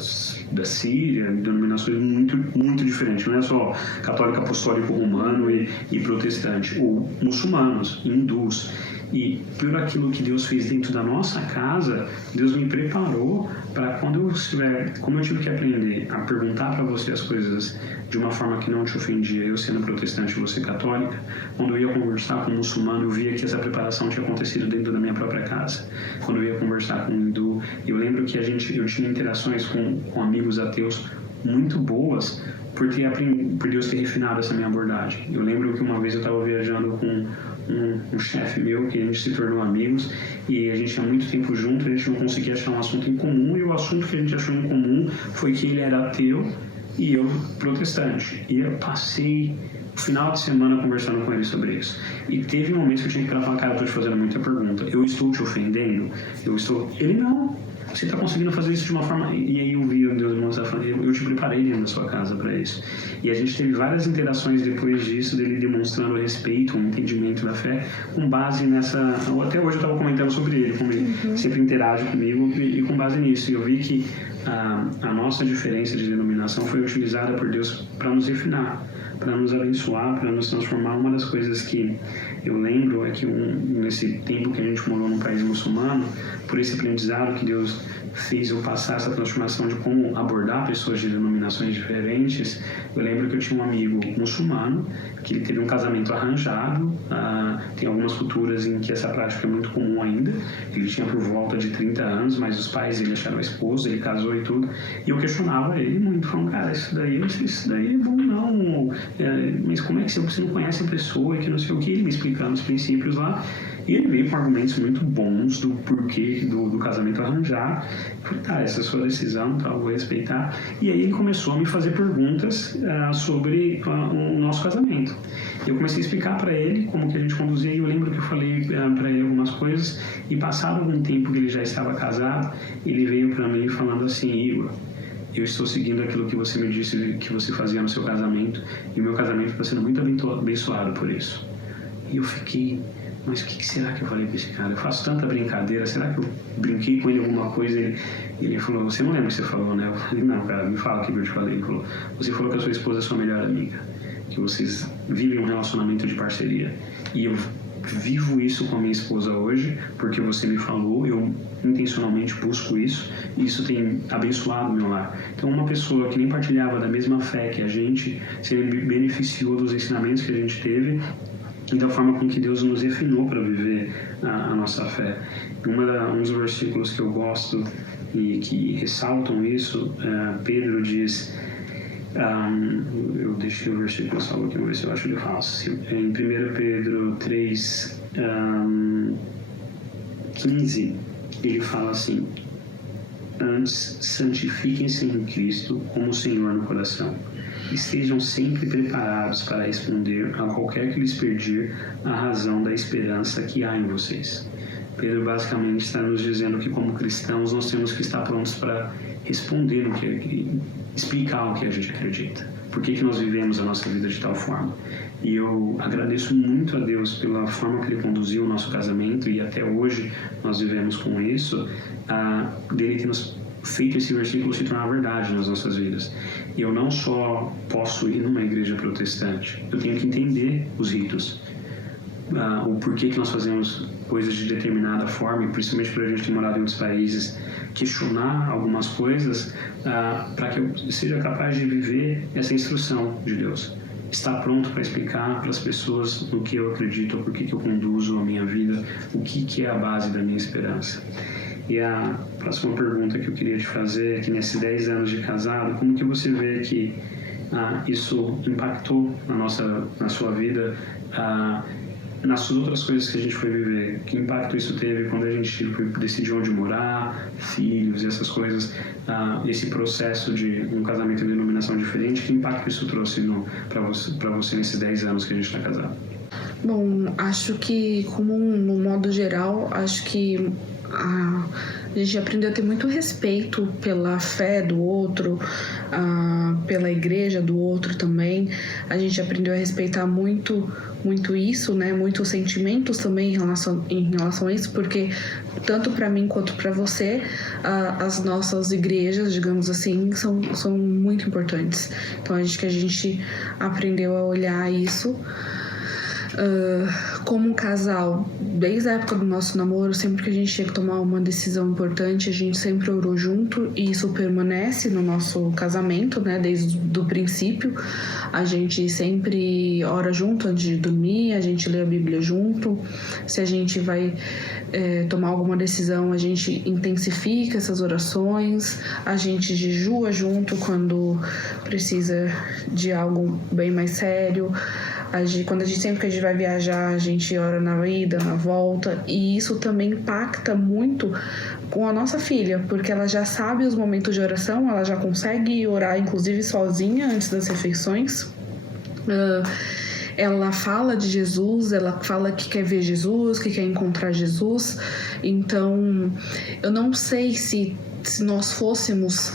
da Síria, denominações muito, muito diferentes. Não é só católico apostólico romano e protestante, ou muçulmanos, hindus. E por aquilo que Deus fez dentro da nossa casa, Deus me preparou para quando eu estiver, como eu tive que aprender a perguntar para você as coisas de uma forma que não te ofendia, eu sendo protestante e você católica, quando eu ia conversar com um muçulmano, eu via que essa preparação tinha acontecido dentro da minha própria casa. Quando eu ia conversar com um hindu, eu lembro que eu tinha interações com amigos ateus muito boas, por Deus ter refinado essa minha abordagem. Eu lembro que uma vez eu estava viajando com um chefe meu, que a gente se tornou amigos, e a gente tinha muito tempo junto, a gente não conseguia achar um assunto em comum, e o assunto que a gente achou em comum foi que ele era ateu e eu protestante. E eu passei o final de semana conversando com ele sobre isso. E teve momentos que eu tinha que falar, cara, eu estou te fazendo muita pergunta, eu estou te ofendendo? Ele não. Você está conseguindo fazer isso de uma forma... E aí eu vi Deus me mostrar, eu te preparei dentro da sua casa para isso. E a gente teve várias interações depois disso, dele demonstrando respeito, um entendimento da fé, com base nessa... Até hoje eu estava comentando sobre ele, como ele sempre interage comigo, e com base nisso. E eu vi que a nossa diferença de denominação foi utilizada por Deus para nos refinar, para nos abençoar, para nos transformar. Uma das coisas que eu lembro é que nesse tempo que a gente morou num país muçulmano, por esse aprendizado que Deus fez eu passar essa transformação de como abordar pessoas de denominações diferentes, eu lembro que eu tinha um amigo muçulmano que ele teve um casamento arranjado. Tem algumas culturas em que essa prática é muito comum ainda. Ele tinha por volta de 30 anos, mas os pais dele acharam a esposa, ele casou e tudo. E eu questionava ele muito, falando, cara, isso daí é bom não, mas como é que você não conhece a pessoa e que não sei o que? Ele me explicando os princípios lá. E ele veio com argumentos muito bons do porquê do casamento arranjar. Eu falei, tá, essa é a sua decisão, tá, eu vou respeitar. E aí ele começou a me fazer perguntas sobre o nosso casamento. Eu comecei a explicar para ele como que a gente conduzia, e eu lembro que eu falei para ele algumas coisas, e passado algum tempo que ele já estava casado, ele veio para mim falando assim, Igor, eu estou seguindo aquilo que você me disse que você fazia no seu casamento, e o meu casamento está sendo muito abençoado por isso. E eu fiquei... Mas o que será que eu falei para esse cara? Eu faço tanta brincadeira, será que eu brinquei com ele alguma coisa? Ele falou, você não lembra o que você falou, né? Eu falei, não, cara, me fala o que eu te falei. Ele falou, você falou que a sua esposa é sua melhor amiga, que vocês vivem um relacionamento de parceria. E eu vivo isso com a minha esposa hoje, porque você me falou, eu intencionalmente busco isso, e isso tem abençoado o meu lar. Então, uma pessoa que nem partilhava da mesma fé que a gente, se beneficiou dos ensinamentos que a gente teve, e da forma com que Deus nos refinou para viver a nossa fé. Um dos versículos que eu gosto e que ressaltam isso, Pedro diz, eu deixei o versículo salvo aqui, vou ver se eu acho ele fácil. Em 1 Pedro 3, 15, ele fala assim, antes santifiquem-se em Cristo como o Senhor no coração. Estejam sempre preparados para responder a qualquer que lhes pedir a razão da esperança que há em vocês. Pedro basicamente está nos dizendo que, como cristãos, nós temos que estar prontos para responder explicar o que a gente acredita. Por que nós vivemos a nossa vida de tal forma. E eu agradeço muito a Deus pela forma que Ele conduziu o nosso casamento, e até hoje nós vivemos com isso, dele ter nos feito esse versículo se tornar verdade nas nossas vidas. E eu não só posso ir numa igreja protestante, eu tenho que entender os ritos, o porquê que nós fazemos coisas de determinada forma, e principalmente por a gente ter morado em outros países, questionar algumas coisas para que eu seja capaz de viver essa instrução de Deus. Estar pronto para explicar para as pessoas no que eu acredito, por que eu conduzo a minha vida, o que é a base da minha esperança. E a próxima pergunta que eu queria te fazer é que nesses 10 anos de casado, como que você vê que isso impactou na sua vida, nas outras coisas que a gente foi viver? Que impacto isso teve quando a gente decidiu onde morar, filhos e essas coisas, esse processo de um casamento em denominação diferente, que impacto isso trouxe para você nesses 10 anos que a gente está casado? Bom, acho que, como no modo geral, acho que a gente aprendeu a ter muito respeito pela fé do outro, pela igreja do outro também. A gente aprendeu a respeitar muito isso, né? Muitos sentimentos também em relação a isso, porque tanto para mim quanto para você, as nossas igrejas, digamos assim, são muito importantes. Então, acho que a gente aprendeu a olhar isso Como um casal, desde a época do nosso namoro, sempre que a gente tinha que tomar uma decisão importante, a gente sempre orou junto, e isso permanece no nosso casamento, né? Desde o princípio, a gente sempre ora junto antes de dormir, a gente lê a Bíblia junto. Se a gente vai tomar alguma decisão, a gente intensifica essas orações, a gente jejua junto quando precisa de algo bem mais sério. Sempre que a gente vai viajar, a gente ora na ida, na volta, e isso também impacta muito com a nossa filha, porque ela já sabe os momentos de oração, ela já consegue orar, inclusive sozinha, antes das refeições. Ela fala de Jesus, ela fala que quer ver Jesus, que quer encontrar Jesus. Então, eu não sei se nós fôssemos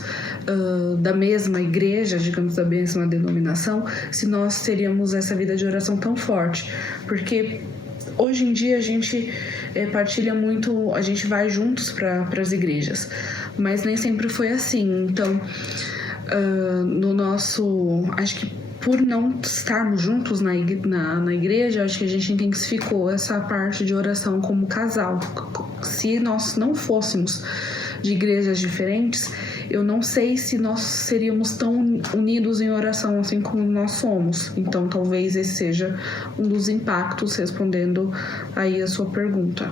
da mesma igreja, digamos, da mesma denominação, se nós teríamos essa vida de oração tão forte. Porque hoje em dia a gente partilha muito, a gente vai juntos para as igrejas, mas nem sempre foi assim. Então, acho que por não estarmos juntos na igreja, acho que a gente intensificou essa parte de oração como casal. Se nós não fôssemos de igrejas diferentes, eu não sei se nós seríamos tão unidos em oração assim como nós somos. Então, talvez esse seja um dos impactos, respondendo aí a sua pergunta.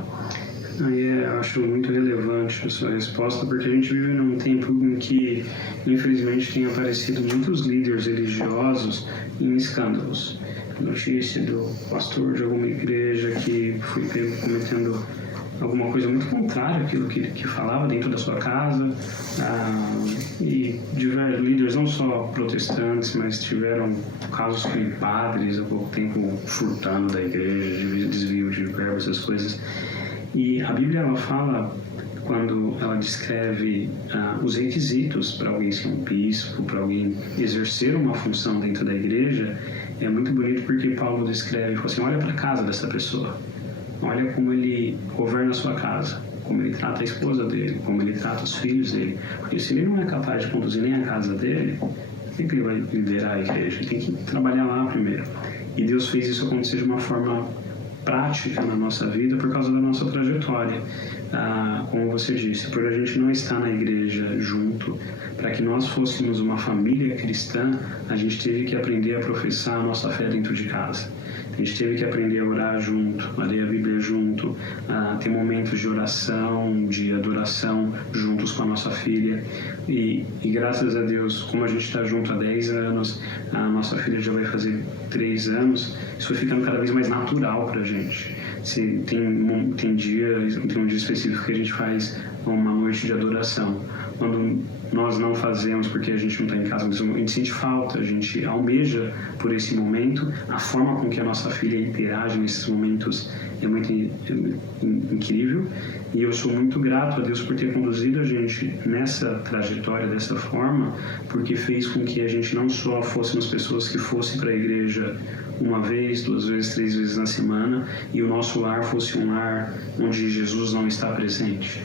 Eu acho muito relevante a sua resposta, porque a gente vive num tempo em que, infelizmente, tem aparecido muitos líderes religiosos em escândalos. Notícia do pastor de alguma igreja que foi pego cometendo alguma coisa muito contrária àquilo que falava dentro da sua casa, e diversos líderes, não só protestantes, mas tiveram casos com padres há pouco tempo furtando da igreja, desvio de verba, essas coisas. E a Bíblia, ela fala, quando ela descreve os requisitos para alguém ser um bispo, para alguém exercer uma função dentro da igreja, é muito bonito, porque Paulo descreve, fala assim, olha para a casa dessa pessoa, olha como ele governa a sua casa, como ele trata a esposa dele, como ele trata os filhos dele. Porque se ele não é capaz de conduzir nem a casa dele, por que ele vai liderar a igreja? Ele tem que trabalhar lá primeiro. E Deus fez isso acontecer de uma forma prática na nossa vida por causa da nossa trajetória. Como você disse, por a gente não estar na igreja junto, para que nós fôssemos uma família cristã, a gente teve que aprender a professar a nossa fé dentro de casa. A gente teve que aprender a orar junto, a ler a Bíblia junto, a ter momentos de oração, de adoração juntos com a nossa filha. E graças a Deus, como a gente está junto há 10 anos, a nossa filha já vai fazer 3 anos, isso foi ficando cada vez mais natural para a gente. Tem um dia específico que a gente faz uma noite de adoração. Quando nós não fazemos porque a gente não está em casa, mas a gente sente falta, a gente almeja por esse momento. A forma com que a nossa filha interage nesses momentos é muito incrível, e eu sou muito grato a Deus por ter conduzido a gente nessa trajetória dessa forma, porque fez com que a gente não só fôssemos pessoas que fossem para a igreja uma vez, 2 vezes, 3 vezes na semana, e o nosso lar fosse um lar onde Jesus não está presente.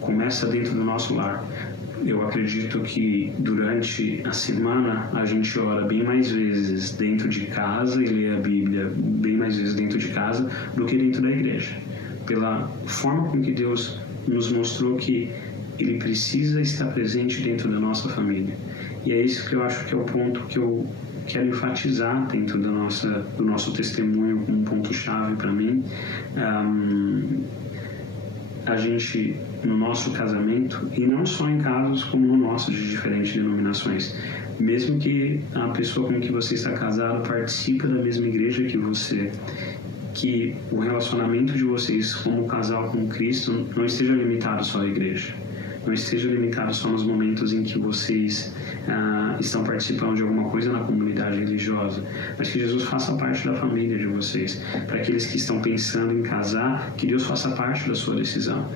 Começa dentro do nosso lar. Eu acredito que durante a semana a gente ora bem mais vezes dentro de casa e lê a Bíblia bem mais vezes dentro de casa do que dentro da igreja. Pela forma com que Deus nos mostrou que Ele precisa estar presente dentro da nossa família. E é isso que eu acho que é o ponto que eu quero enfatizar dentro do nosso testemunho como um ponto-chave para mim. A gente, no nosso casamento, e não só em casos como no nosso, de diferentes denominações, mesmo que a pessoa com que você está casado participe da mesma igreja que você, que o relacionamento de vocês como casal com Cristo não esteja limitado só à igreja, não esteja limitado só nos momentos em que vocês estão participando de alguma coisa na comunidade religiosa, mas que Jesus faça parte da família de vocês. Para aqueles que estão pensando em casar, que Deus faça parte da sua decisão.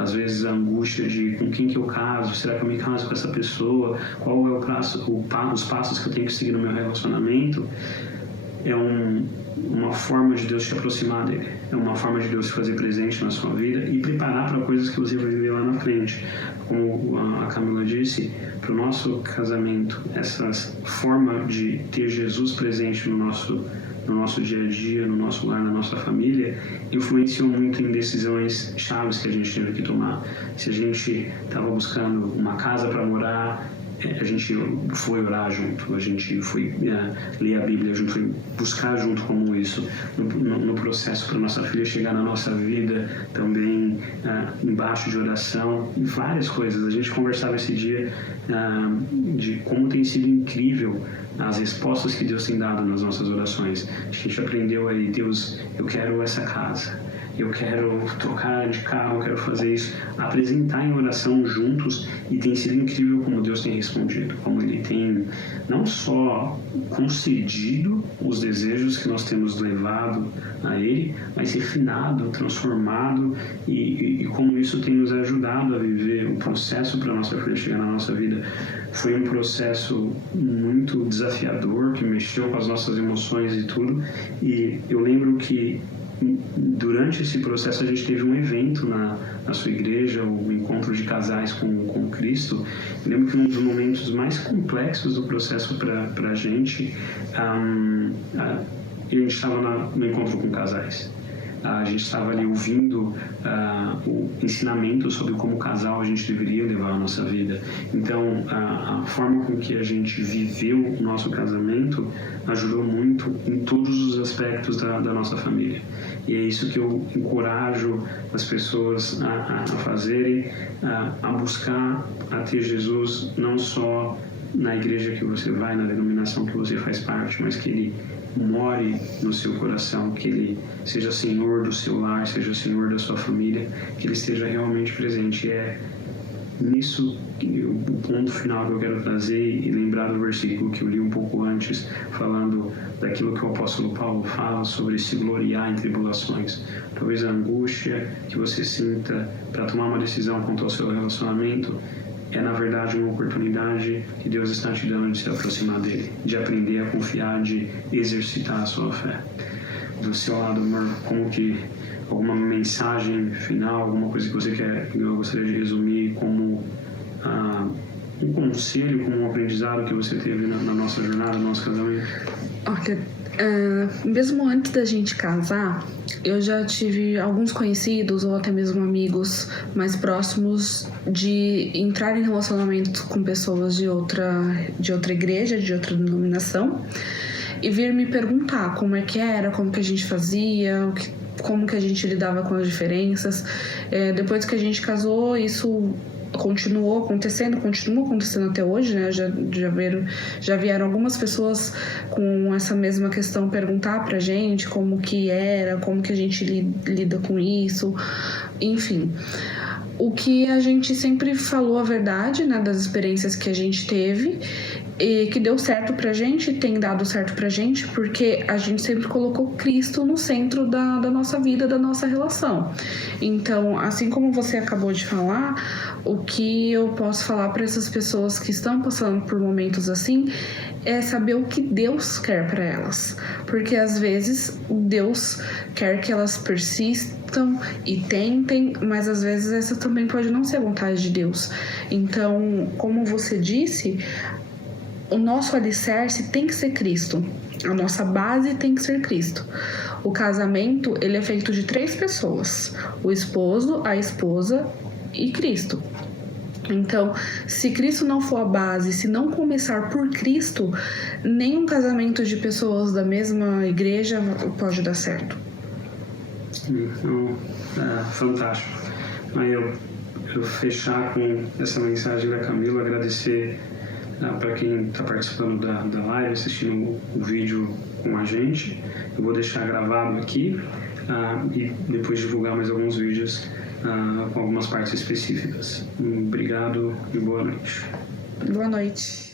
Às vezes a angústia de com quem que eu caso, será que eu me caso com essa pessoa, qual é os passos que eu tenho que seguir no meu relacionamento. é uma forma de Deus te aproximar dele, é uma forma de Deus se fazer presente na sua vida e preparar para coisas que você vai viver lá na frente. Como a Camila disse, para o nosso casamento, essa forma de ter Jesus presente no nosso dia a dia, no nosso lar, na nossa família, influenciou muito em decisões chaves que a gente teve que tomar. Se a gente estava buscando uma casa para morar, a gente foi orar junto, a gente foi ler a Bíblia junto, foi buscar junto como isso, no processo para nossa filha chegar na nossa vida, também embaixo de oração, e várias coisas. A gente conversava esse dia de como tem sido incrível as respostas que Deus tem dado nas nossas orações. A gente aprendeu aí, Deus, eu quero essa casa, eu quero trocar de carro, eu quero fazer isso, apresentar em oração juntos, e tem sido incrível como Deus tem respondido, como Ele tem não só concedido os desejos que nós temos levado a Ele, mas refinado, transformado, e como isso tem nos ajudado a viver o processo para a nossa filha chegar na nossa vida. Foi um processo muito desafiador, que mexeu com as nossas emoções e tudo, e eu lembro que durante esse processo a gente teve um evento na sua igreja, o encontro de casais com Cristo. Eu lembro que um dos momentos mais complexos do processo para a gente estava no encontro com casais. A gente estava ali ouvindo o ensinamento sobre como casal a gente deveria levar a nossa vida. Então, a forma com que a gente viveu o nosso casamento ajudou muito em todos os aspectos da nossa família. E é isso que eu encorajo as pessoas a fazerem, a buscar a ter Jesus não só na igreja que você vai, na denominação que você faz parte, mas que Ele more no seu coração, que Ele seja Senhor do seu lar, seja Senhor da sua família, que Ele esteja realmente presente. É nisso o ponto final que eu quero trazer, e lembrar do versículo que eu li um pouco antes, falando daquilo que o apóstolo Paulo fala sobre se gloriar em tribulações. Talvez a angústia que você sinta para tomar uma decisão quanto ao seu relacionamento é, na verdade, uma oportunidade que Deus está te dando de se aproximar dele, de aprender a confiar, de exercitar a sua fé. Do seu lado, amor, como que alguma mensagem final, alguma coisa que você quer, que eu gostaria de resumir como um conselho, como um aprendizado que você teve na nossa jornada, no nosso casamento? Olha, mesmo antes da gente casar, eu já tive alguns conhecidos ou até mesmo amigos mais próximos de entrar em relacionamento com pessoas de outra igreja, de outra denominação, e vir me perguntar como é que era, como que a gente fazia, como que a gente lidava com as diferenças. Depois que a gente casou, isso continua acontecendo até hoje, né? Já vieram algumas pessoas com essa mesma questão perguntar pra gente como que era, como que a gente lida com isso, enfim. O que a gente sempre falou a verdade, né, das experiências que a gente teve, e que deu certo pra gente, tem dado certo pra gente, porque a gente sempre colocou Cristo no centro da nossa vida, da nossa relação. Então, assim como você acabou de falar, o que eu posso falar para essas pessoas que estão passando por momentos assim é saber o que Deus quer para elas, porque às vezes Deus quer que elas persistam e tentem, mas às vezes essa também pode não ser a vontade de Deus. Então, como você disse, o nosso alicerce tem que ser Cristo, a nossa base tem que ser Cristo. O casamento, ele é feito de 3 pessoas: o esposo, a esposa e Cristo. Então, se Cristo não for a base, se não começar por Cristo, nenhum casamento de pessoas da mesma igreja pode dar certo. Então, fantástico. Aí eu fechar com essa mensagem da Camila, agradecer para quem está participando da live, assistindo o vídeo com a gente. Eu vou deixar gravado aqui e depois divulgar mais alguns vídeos com algumas partes específicas. Obrigado e boa noite. Boa noite.